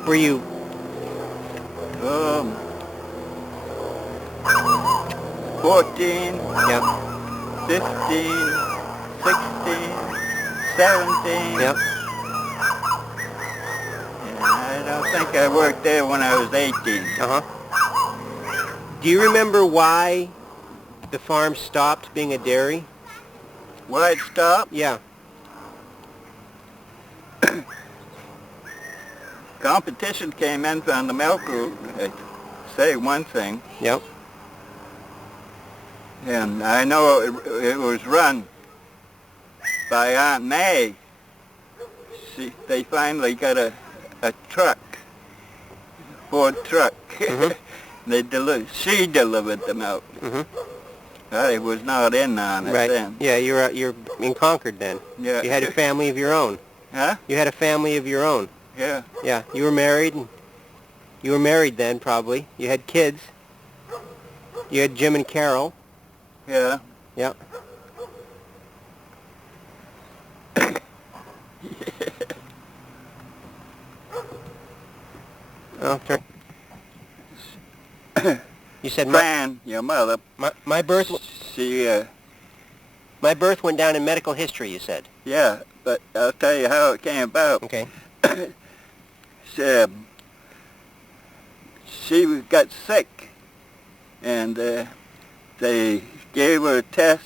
Were you 14, Yeah. 15, 16, 17. Yep. And I don't think I worked there when I was 18. Uh-huh. Do you remember why the farm stopped being a dairy? Why it stopped? Yeah. Competition came in from the milk route, I'd say one thing. Yep. And I know it was run by Aunt May. They finally got a truck, Ford truck. Mm-hmm. She delivered them out. Mm-hmm. I was not in on it Right. then. Yeah, you're in Concord then. Yeah. You had a family of your own. Huh? You had a family of your own. Yeah. Yeah. You were married. You were married then, probably. You had kids. You had Jim and Carol. Yeah. Yep. Oh, turn. You said Fran, your mother, my birth she, my birth went down in medical history. You said. yeah, but I'll tell you how it came about. Okay. She got sick, and they gave her a test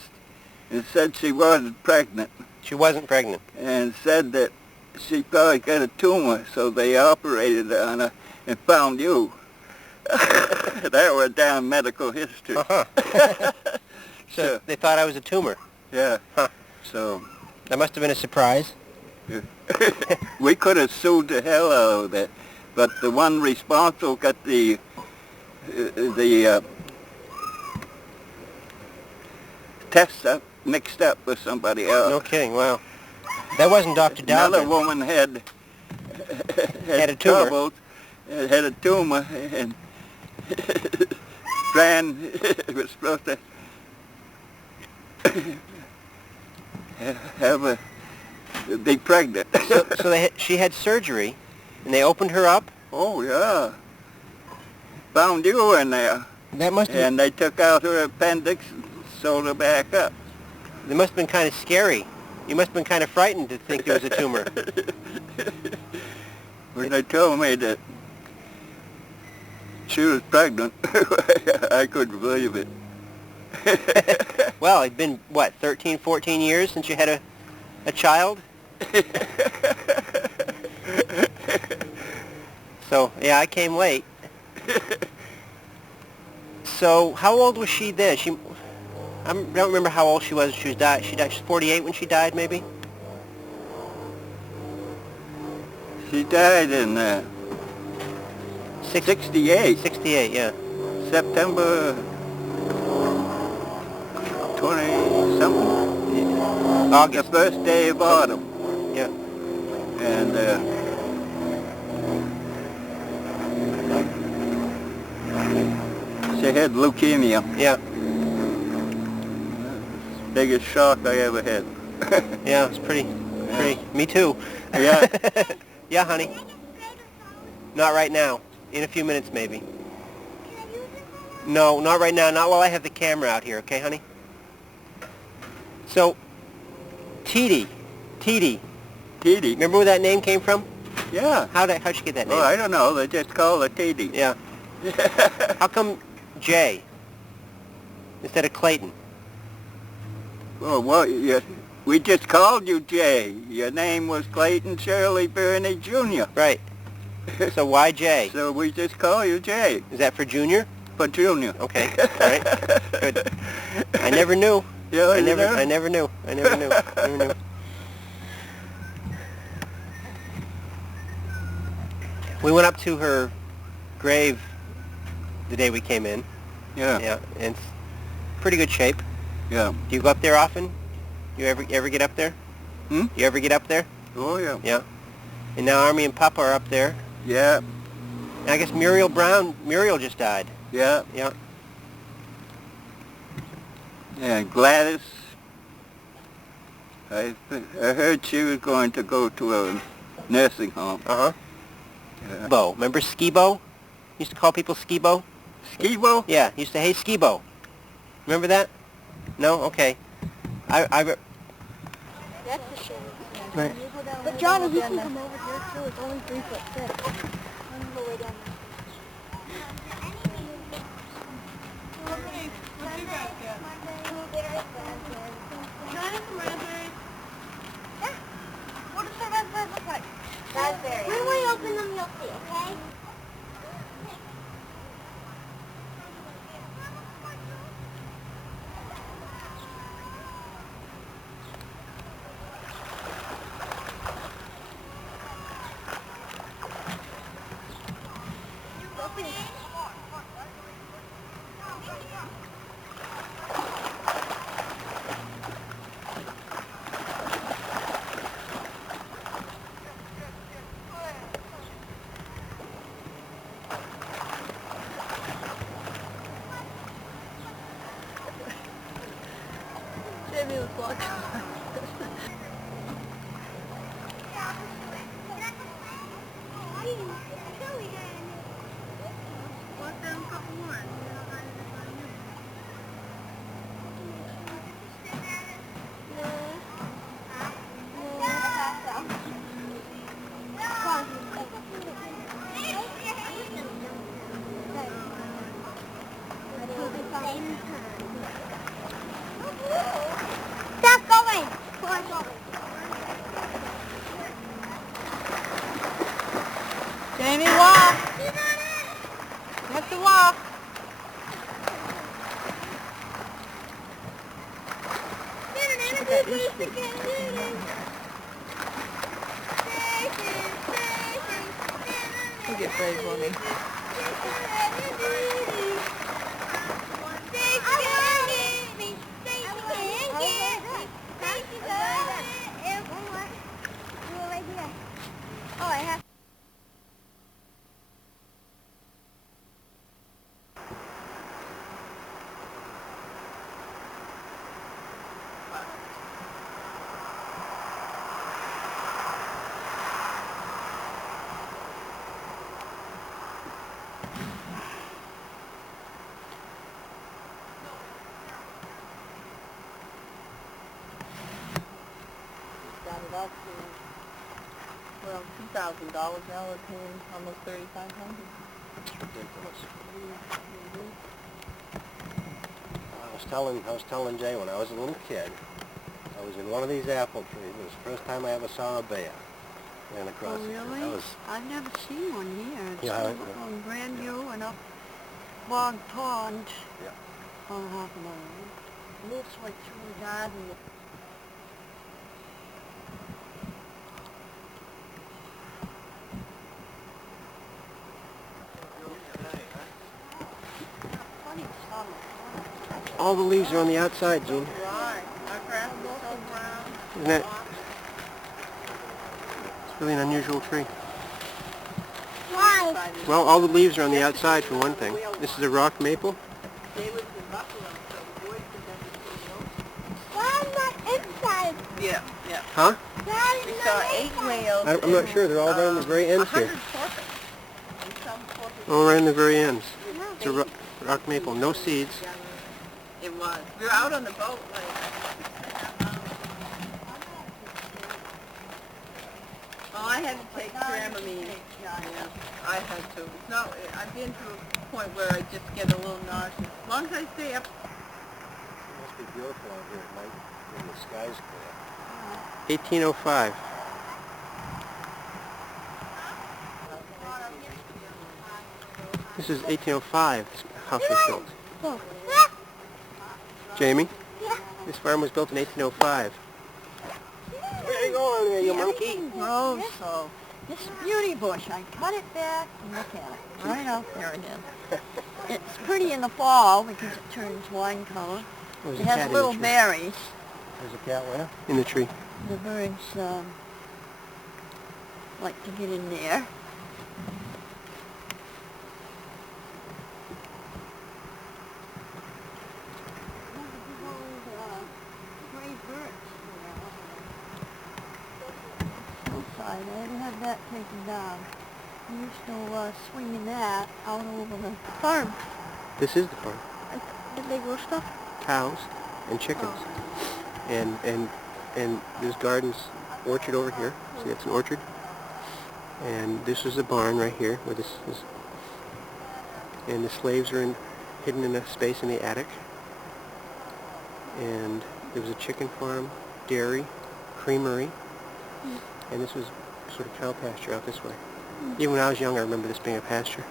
and said she wasn't pregnant, She wasn't pregnant. and said that she probably got a tumor, so they operated on her and found you. That was down medical history. Uh-huh. So they thought I was a tumor. Yeah. Huh. So That must have been a surprise. we could have sued the hell out of it, but the one responsible got the tests mixed up with somebody else. No kidding. Wow. That wasn't Dr. Another Dowd. woman had Had a tumor. trouble, had a tumor, and Fran was supposed to be pregnant. So she had surgery, and they opened her up. Oh, yeah. Found you in there. That must have And they took out her appendix and sewed her back up. That must have been kind of scary. You must have been kind of frightened to think there was a tumor. When they told me that she was pregnant, I couldn't believe it. Well, it'd been, what, 13, 14 years since you had a child? So, yeah, I came late. So, how old was she then? I don't remember how old she was when she died. She was 48 when she died, maybe? She died in 68, 68, yeah. September 20-something. The August. first day of autumn. Yeah. And she had leukemia. Yeah. Biggest shock I ever had. Yeah, it's pretty. Me too. Yeah. Yeah, honey. Not right now. In a few minutes, maybe. No, not right now. Not while I have the camera out here. Okay, honey? So, Teedy. Teedy. Remember where that name came from? Yeah. How'd you get that name? Oh, I don't know. They just call it Teedy. Yeah. How come Jay instead of Clayton? Oh, well, we just called you Jay. Your name was Clayton Shirley Burney Jr. Right. So why Jay? So we just call you Jay. Is that for Junior? For Junior. Okay. All right. Good. I never knew. Yeah, I you never know? knew. Never knew. We went up to her grave the day we came in. Yeah. Yeah, and it's pretty good shape. Yeah. Do you go up there often? You ever get up there? Hmm? You ever get up there? Oh, yeah. Yeah. And now Army and Papa are up there. Yeah. And I guess Muriel just died. Yeah. Yeah. And Gladys, I heard she was going to go to a nursing home. Uh-huh. Yeah. Bo. Remember Skibo? Used to call people Skibo? Skibo? Yeah. Used to, hey, Skibo. Remember that? No? Okay. That's the shit. Right. But John, if you can come over here too, it's only 3'6". I'm go way down there. What you guys get? What does the raspberry look like? Raspberry. When we open them, you'll see, okay? Jamie was walking. Stop going! Jamie, walk. You have to walk. Look at Brave Bunny. Oh, I have. Got it up to, well, $2,000 now, we're paying almost $3,500. I was telling Jay when I was a little kid, I was in one of these apple trees. It was the first time I ever saw a bear. Ran across it. Really? That was, I've never seen one here. It's Yeah, on brand new and up Log Pond. Yeah. On half a mile. Moves like through the garden. Funny summer. all the leaves are on the outside, Gene. Right. Our grass is so brown. Isn't it? It's really an unusual tree. Why? Well, all the leaves are on the outside for one thing. This is a rock maple. They was in Buffalo, so the boys could never see Why am I inside? those. Yeah, yeah. Huh? Why We am saw I 8 inside? whales. I'm not sure. They're all right on the very ends here. 100 porpoise. And some porpoise. All right on the very ends. It's a rock maple. No seeds. It was. We were out on the boat like Well, I had to take Dramamine. Yeah, I had to. It's not, I've been to a point where I just get a little nauseous. As long as I stay up. It must be beautiful out here at night when the sky's clear. 1805. This is 1805, this house was built. Oh. Jamie, Yeah. this farm was built in 1805. Where are you going there, you monkey? Grows, so this beauty bush, I cut it back and look at it. Right out there again. It's pretty in the fall because it turns wine color. There's It a cat has in little the tree. berries. There's a cat where? In the tree. The birds like to get in there. They had that taken down. We used to swing in that out over the farm. This is the farm. Did they grow stuff? Cows and chickens. And there's gardens, orchard over here. See, that's an orchard. And this is a barn right here where this is. And the slaves are hidden in a space in the attic. And there was a chicken farm, dairy, creamery. And this was sort of cow pasture out this way. Even when I was young, I remember this being a pasture.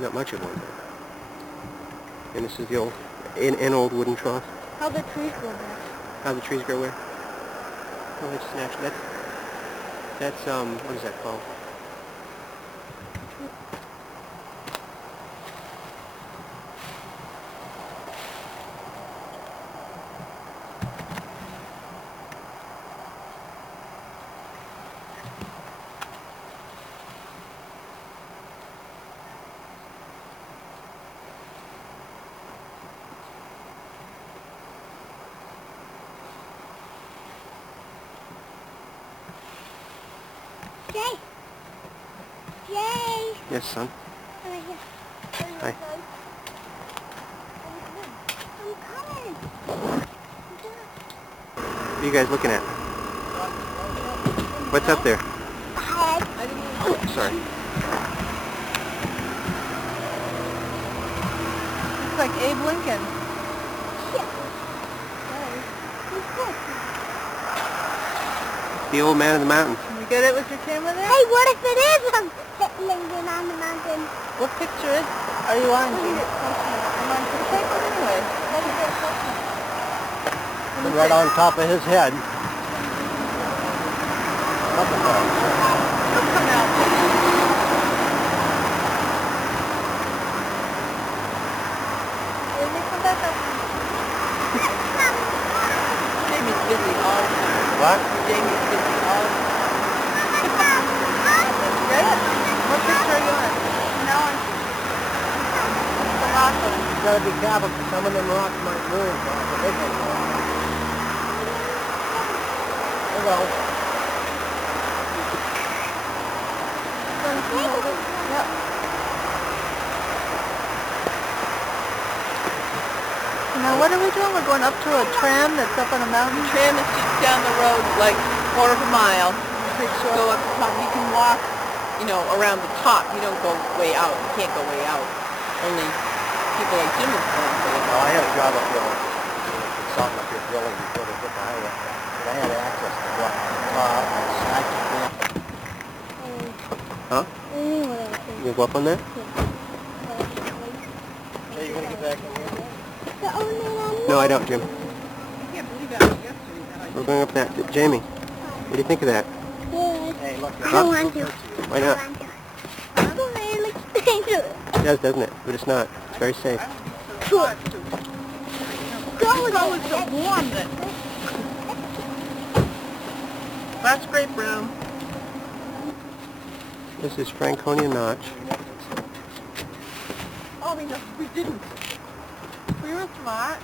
Not much of one, though. And this is the old, an old wooden trough. How the trees grow back? How the trees grow where? Oh, that's natural. That's what is that called? Jay! Jay! Yes, son. Right here. Hi. I'm coming. What are you guys looking at? What's up there? Head. Oh, sorry. Looks like Abe Lincoln. The old man of the mountain. You get it with your camera there? Hey, what if it is Lincoln on the mountain? What picture are you on, Gene? I'm on the take one anyway. Right on top of his head. Don't come out. When they come back up. Jamie's busy all the time. What? Jamie's busy all the time. Get it? What picture are you on? No, I'm the last one. You gotta be careful because some of them rocks might move. There you go. Yep. Now what are we doing? We're going up to a tram that's up on a mountain? The tram is just down the road, like quarter of a mile. Go up the top. You can walk, around the top. You don't go way out. You can't go way out. Only people like Jim is going way out. Well, I had a job up here, consultant up here drilling before they put the highway. But I had access to go up on the top and snag the thing. Huh? You gonna go up on that? Hey, you gonna get back in here? No, I don't, Jim. I can't believe that was yesterday. We're going up that. Jamie, what do you think of that? Good. Hey, look. I don't want to. Why not? I don't want to. It looks dangerous. It does, doesn't it? But it's not. It's very safe. Go Oh, it's so warm that... That's great, Brown. This is Franconia Notch. Oh, we didn't. We were smart.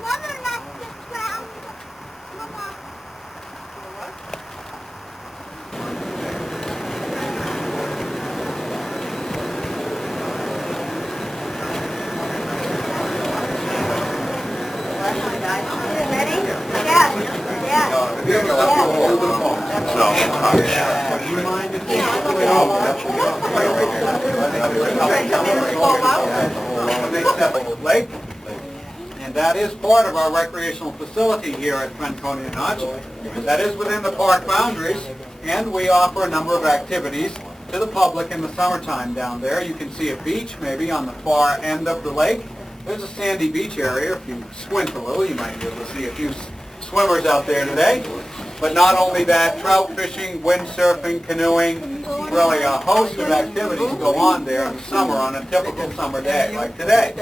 Mother left the ground. Mama. Ready? Yes. Yes. Pebble Lake. And that is part of our recreational facility here at Franconia Notch. That is within the park boundaries, and we offer a number of activities to the public in the summertime down there. You can see a beach maybe on the far end of the lake. There's a sandy beach area. If you squint a little, you might be able to see a few swimmers out there today. But not only that, trout fishing, windsurfing, canoeing, really a host of activities go on there in the summer on a typical summer day like today.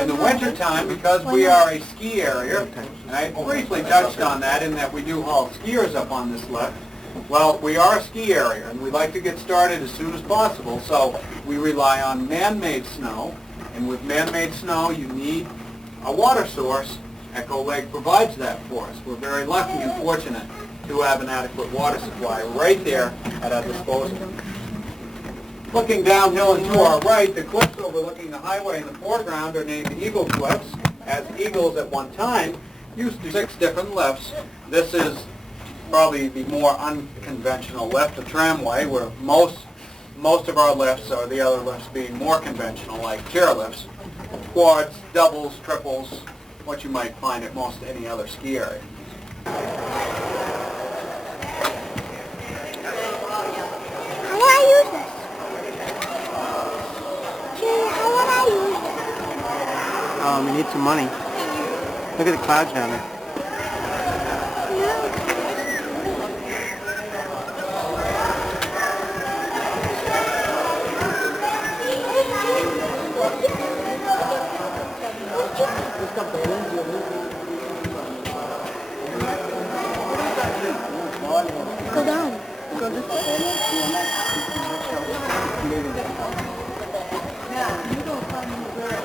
In the wintertime, because we are a ski area, and I briefly touched on that in that we do haul skiers up on this lift, well, we are a ski area, and we'd like to get started as soon as possible, so we rely on man-made snow, and with man-made snow, you need a water source. Echo Lake provides that for us. We're very lucky and fortunate to have an adequate water supply right there at our disposal. Looking downhill and to our right, the cliffs overlooking the highway in the foreground are named Eagle Cliffs, as eagles at one time used to 6 different lifts. This is probably the more unconventional lift, the tramway, where most of our lifts are the other lifts being more conventional, like chairlifts, quads, doubles, triples, what you might find at most any other ski area. How would I use this? Jerry, how would I use this? You need some money. Look at the clouds down there. Go down. Go this way. Yeah, you don't find me where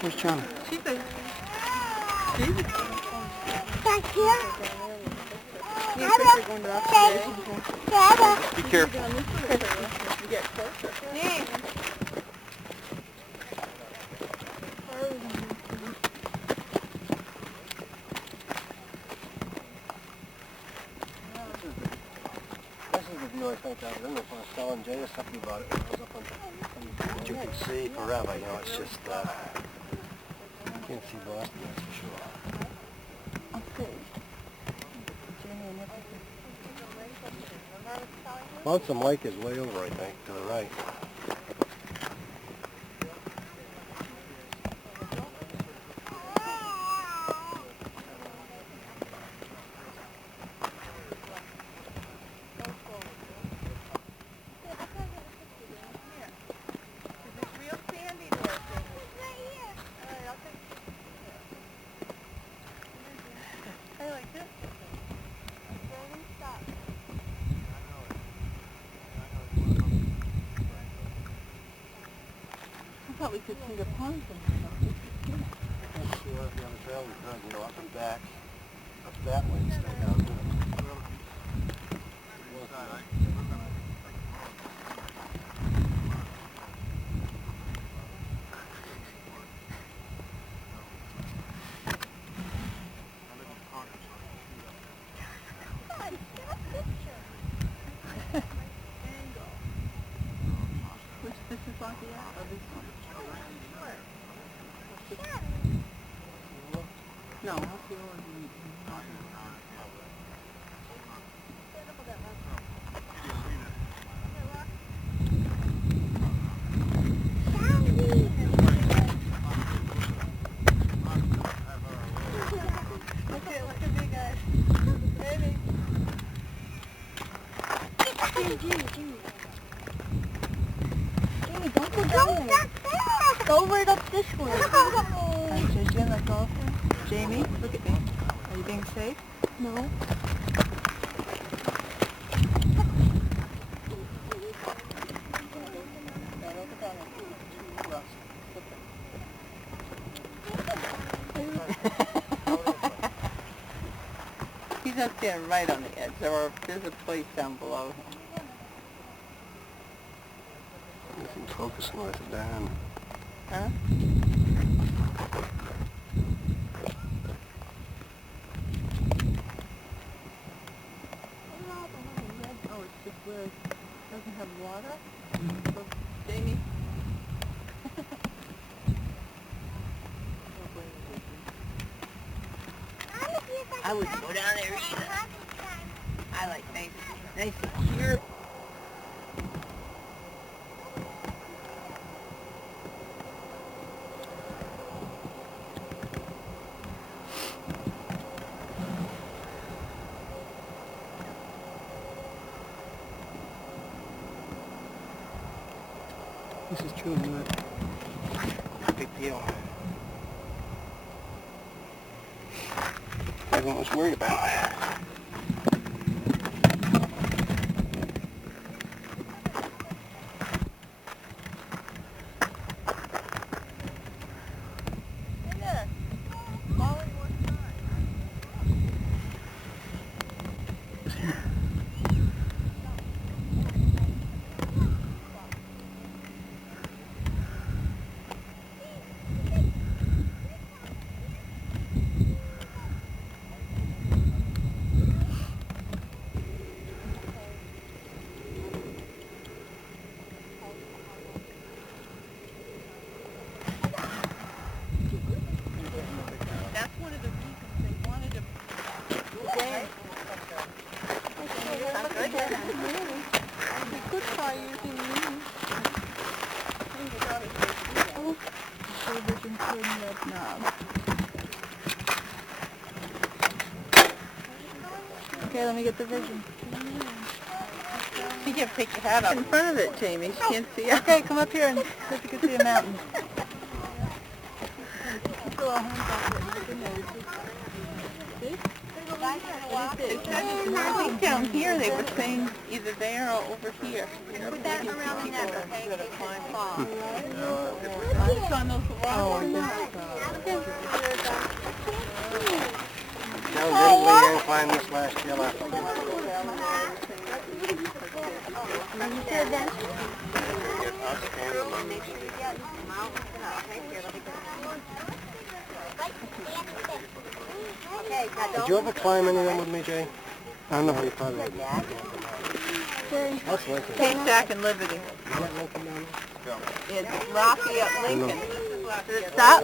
Where's John? she's Back here. Be careful. This is the view I think I don't know if I was telling Jay or something about it when I was up on but you can see forever, you know, it's just, you can't see Boston, that's for sure. Lonesome Lake is way over, I think, to the right. I thought we could see the pond from here. If you're on the trail, we could, you know, up and back, up that way instead of down there. This is Lafayette, or this one? No, what's the one? Okay, look at me, guys. Baby. Jimmy. Jimmy, don't go down there. Go right up this way. Jamie, look at me. Are you being safe? No. He's up there right on the edge. There's a place down below him. Nothing's focusing with it down. Huh? I wouldn't go down there either. I like nice secure. This is truly not a big deal. Everyone was worried about it. That's one of the reasons they wanted to. We could try using these. Television turn that knob. Okay, let me get the vision. You have to take your hat off in front of it, Jamie. She can't see it. Okay, come up here and see if you can see a mountain. I think down here they were saying either there or over here. Put that around the neck, okay? It's on those rocks. Now Ridley and climbed this last year last week. Did you ever climb any of them with me, Jay? I don't know how you probably would. That's Lincoln. Haystack and Liberty. Is that Lincoln down there? It's Rocky up Lincoln. Does it stop?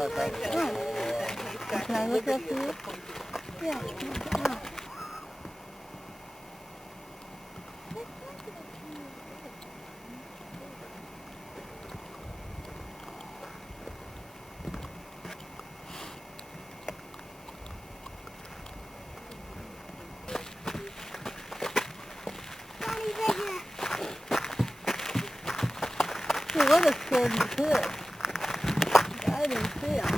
Can I look up here? Yeah. He would have scared me too. I didn't see him.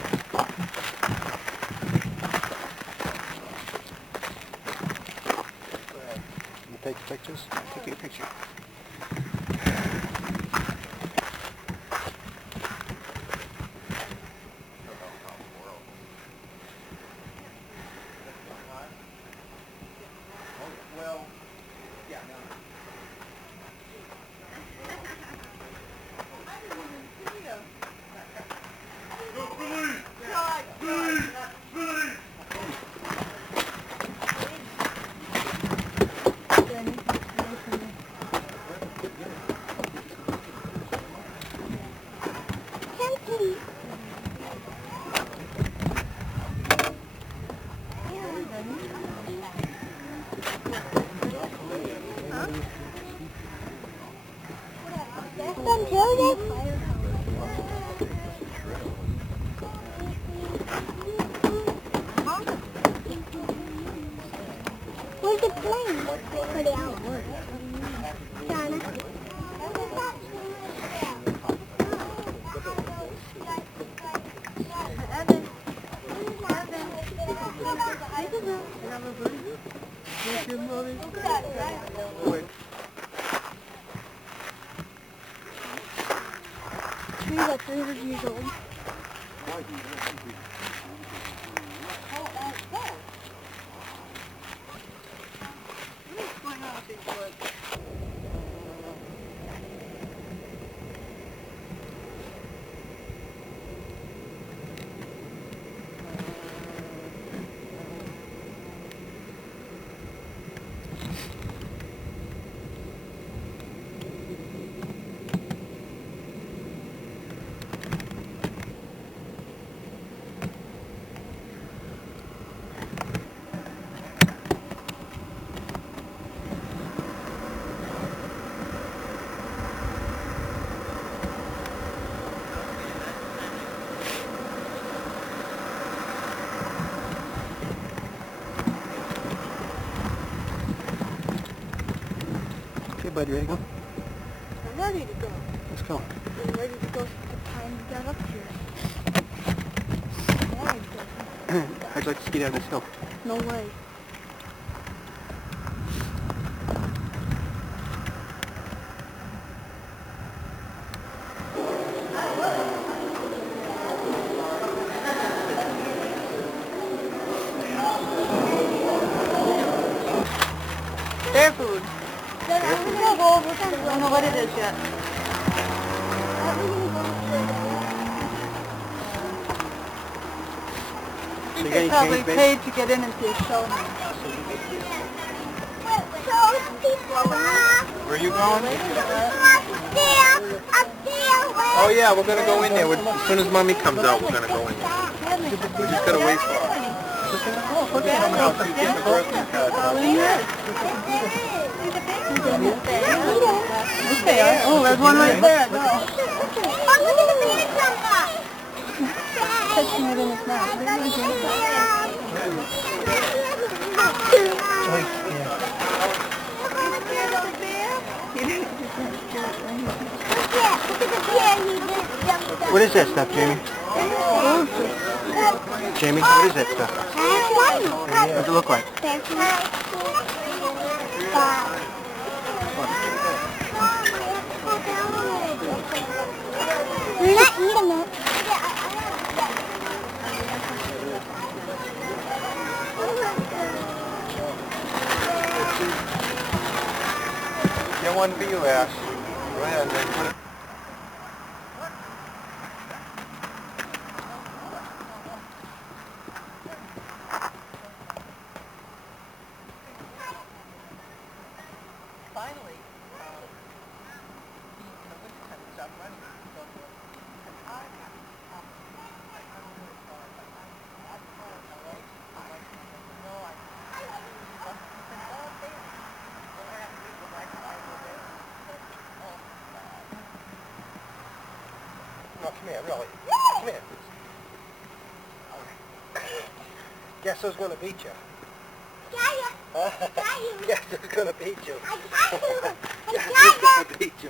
You take pictures? Take your picture. Where's the plane? Put it out. Donna. Trees are 300 years old. Bud, you ready to go? I'm ready to go. Let's go. I'm ready to go since the time we got up here. How'd you like to ski down this hill? No way. Their food. Then I'm gonna go over to the I don't know what it is yet. So you got They any probably change, babe? paid to get in and see a show now. Where are you going? Oh yeah, we're gonna go in there. As soon as Mommy comes out, we're gonna go in there. We just gotta wait for her. Look at Someone else is getting a birthday card. Okay. Oh, there's one right there. No. Touching it in his mouth. What is that stuff, Jamie? Jamie, what is that stuff? What does it look like? We're not eating it. Get one for you, Ash. Go ahead and put it. Finally, in the wintertime, it stopped running. No, come here, really. Come here. Guess who's gonna beat you? Guess who's gonna beat you? Guess who's gonna beat you?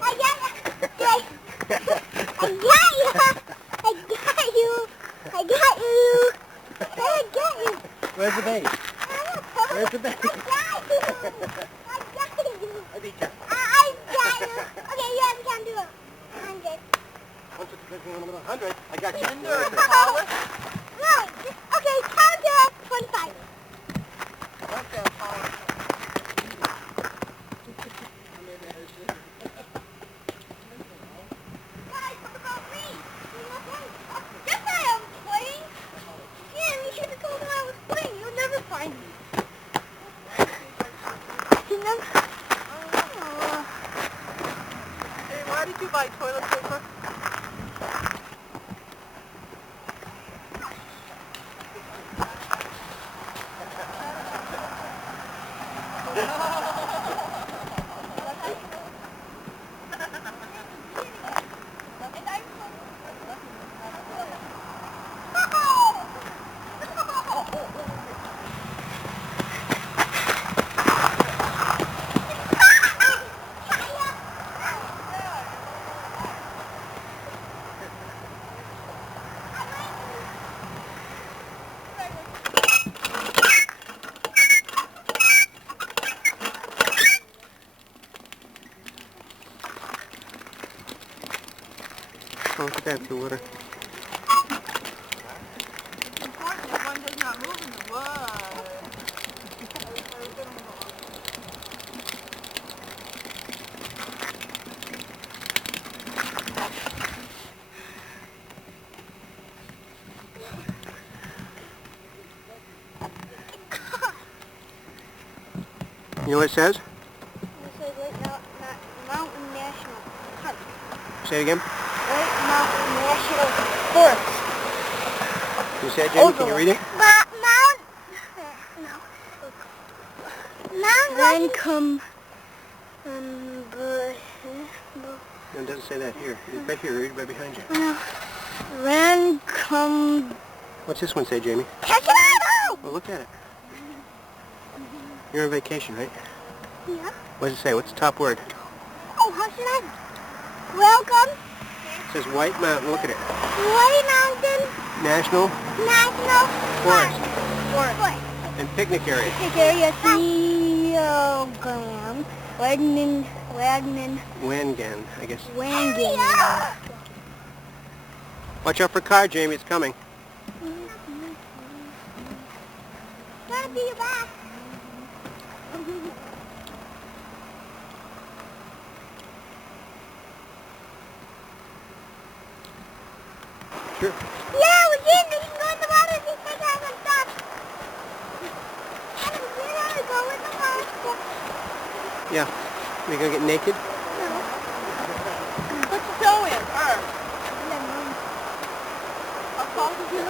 Where's the bait? Where's the bait? I beat you. Okay, you have time to do it. 100. Once it's 100, I got you. No, okay, count to 25. Guys, what about me? Yes, I am playing. Yeah, you should have told me I was playing. You'll never find me. You never... Hey, why did you buy toilet paper? Oh, look at that, the water. Unfortunately, one does not move in the water. You know what it says? It says White Mountain National Park. Say it again. White Mountain National Forest. You say it, Jamie? Can you read it? Mount No, it doesn't say that here. It's right here, right behind you. Rancom... What's this one say, Jamie? Well, look at it. You're on vacation, right? Yeah. What does it say? What's the top word? how should I? Welcome. It says White Mountain. Look at it. White Mountain National National Forest Forest. and picnic area. Picnic area. Theogram. Wagner. Wangan, I guess. Wangan. Watch out for car, Jamie. It's coming. Gotta be your back. Sure. Yeah, we can. We can go in the water if you think I have stuff. We're gonna go in the water. Yeah. We gonna get naked? No. Put your toe in, or I'll call you.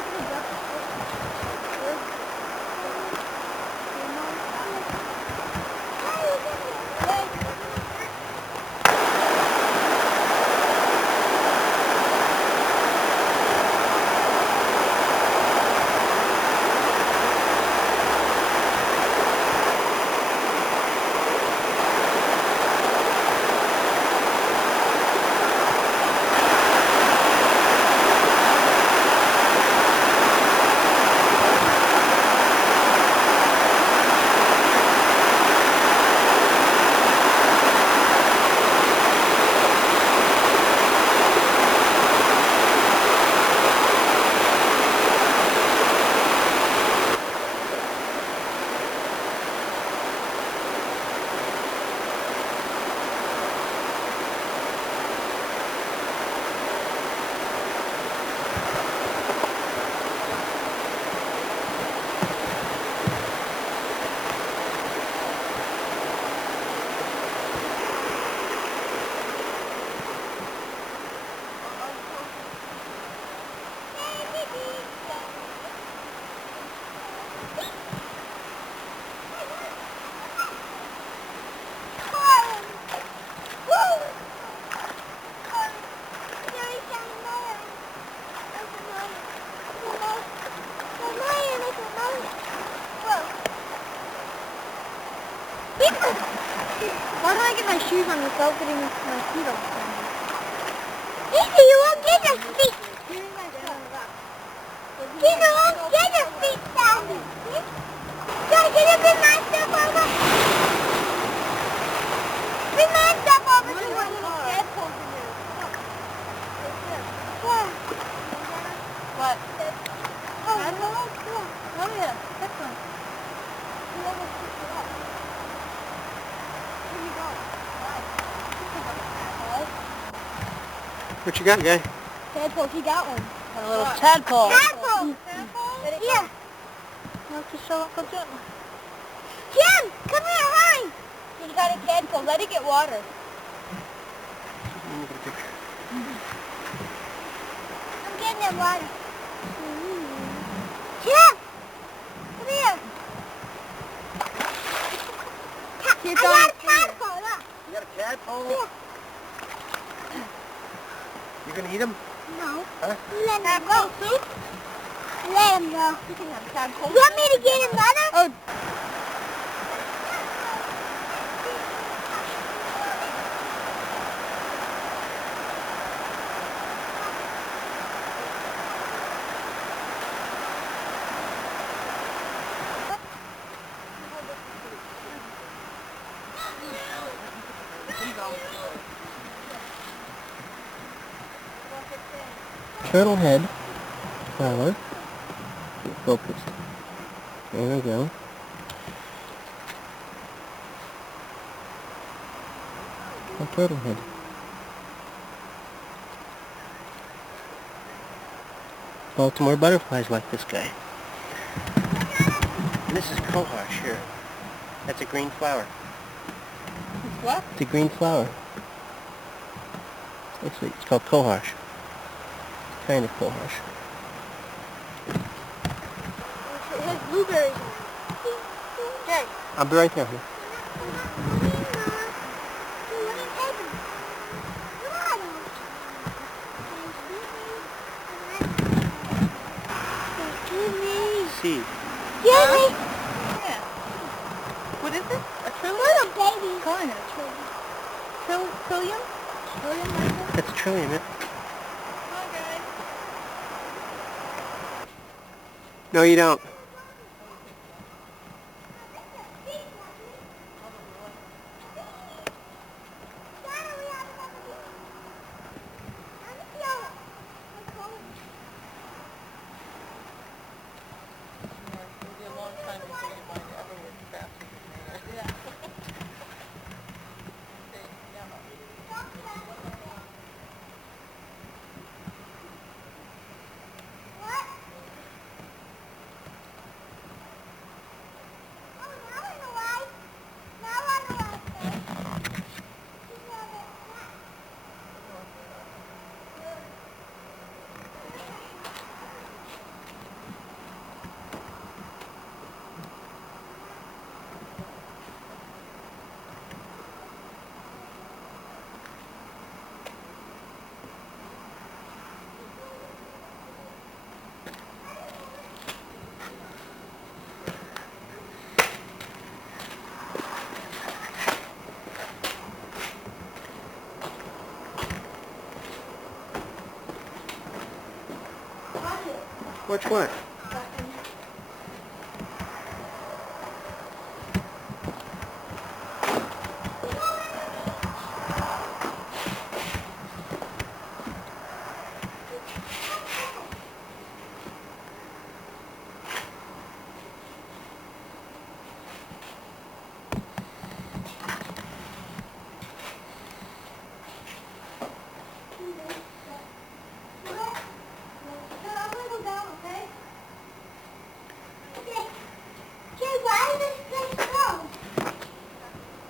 Why don't I get my shoes on without getting my feet on? Easy, you won't get your feet. You won't get your feet down. Can you bring my stuff over? Bring my stuff over to one of the deadpools in here. Yeah. what? Oh, yeah. Oh yeah, this one. You almost picked it up. Here you go. What you got, guy? Tadpole, he got one. A little tadpole. Tadpole! Yeah. Let's just show Uncle Jim. Jim, come here, hurry! He got a tadpole. Let it get water. Let me get a picture. I'm getting him water. Jim! Come here. I got a tadpole, look. You got a tadpole? Yeah. You gonna eat him? No. Huh? Let him go. Soup? Let him go. You can have tadpole. You want me to get him water? Oh. Turtle head flower. Get focused. There we go. A turtle head. Baltimore butterflies like this guy. And this is cohosh here. That's a green flower. What? It's a green flower. Actually, it's called cohosh. Kind of cohosh. It has blueberries in it. Okay. I'll be right there. Seed. Jimmy! Yeah. What is it? A trilly? Little baby. Calling it a trilly. Trilly? Trillium? Trillium rifle? That's a Trillium, yeah. Come on, guys. No, you don't. It'll be a long time before your mind ever works faster than that. Watch what?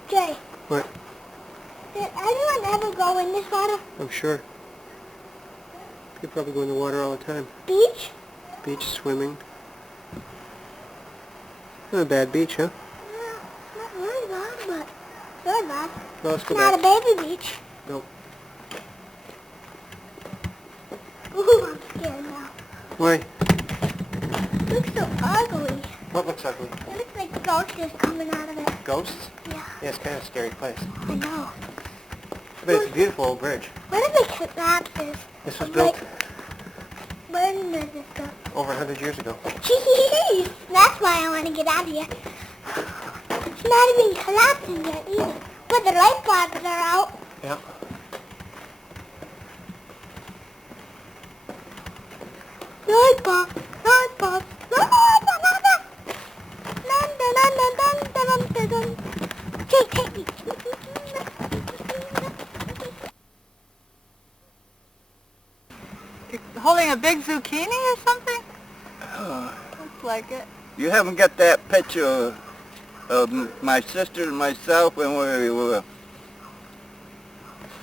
Jay, What? did anyone ever go in this water? I'm sure. You probably go in the water all the time. Beach? Beach, swimming. Not a bad beach, huh? Not really bad, but good bad. Well, let's go Not back. a baby beach. No. Ooh, I'm scared now. Why? It looks so ugly. What looks ugly? It looks like ghosts just coming out of it. Ghosts? Yeah, Yeah, it's kind of a scary place. I know. But it's a beautiful old bridge. Where did they kidnap this? This was I'm built like, when did this go? over 100 years ago. Jeez, that's why I want to get out of here. It's not even collapsing yet either. But the light bulbs are out. Yeah. Light bulb, light bulb, light bulb, light bulb. Dun, dun, dun, dun, dun, dun, dun, dun. Jay, take me. You're holding a big zucchini or something? Looks like it. You haven't got that picture of my sister and myself when we were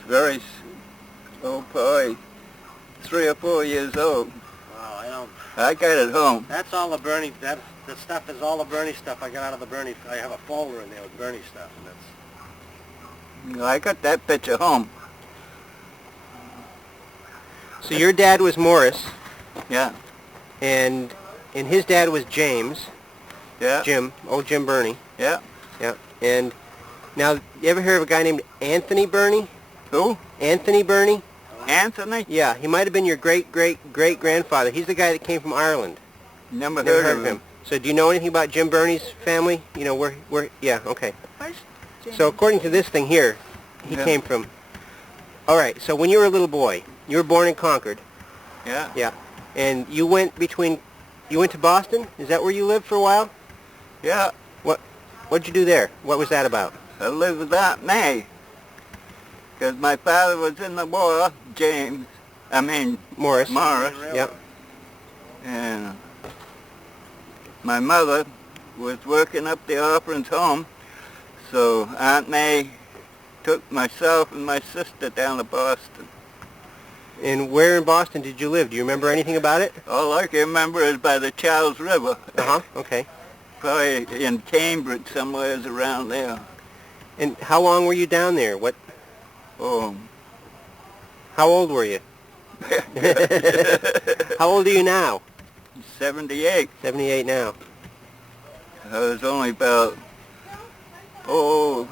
very, oh boy, 3 or 4 years old. Wow, I don't... I got it home. That's all the Bernie... That stuff is all the Bernie stuff I got out of the Bernie... I have a folder in there with Bernie stuff, and that's... I got that picture home. So your dad was Morris, Yeah, and his dad was James, yeah, Jim, old Jim Burney. yeah. Yeah. And now, you ever hear of a guy named Anthony Burney? Who? Anthony Burney? Anthony? Yeah, he might have been your great-great-great-grandfather. He's the guy that came from Ireland. Never Never heard of him. So do you know anything about Jim Burney's family? You know, where yeah, okay. Where's James? So according to this thing here, he Yeah. came from... All right, so when you were a little boy, you were born in Concord. Yeah. Yeah. And you went to Boston? Is that where you lived for a while? Yeah, What'd you do there? What was that about? I lived with Aunt May. Because my father was in the war, Morris. Morris. Yep. And my mother was working up the orphan's home, so Aunt May took myself and my sister down to Boston. And where in Boston did you live? Do you remember anything about it? All I can remember is by the Charles River. Uh-huh, okay. Probably in Cambridge, somewhere around there. And how long were you down there? Oh. How old were you? How old are you now? 78. 78 now. I was only about, 3 or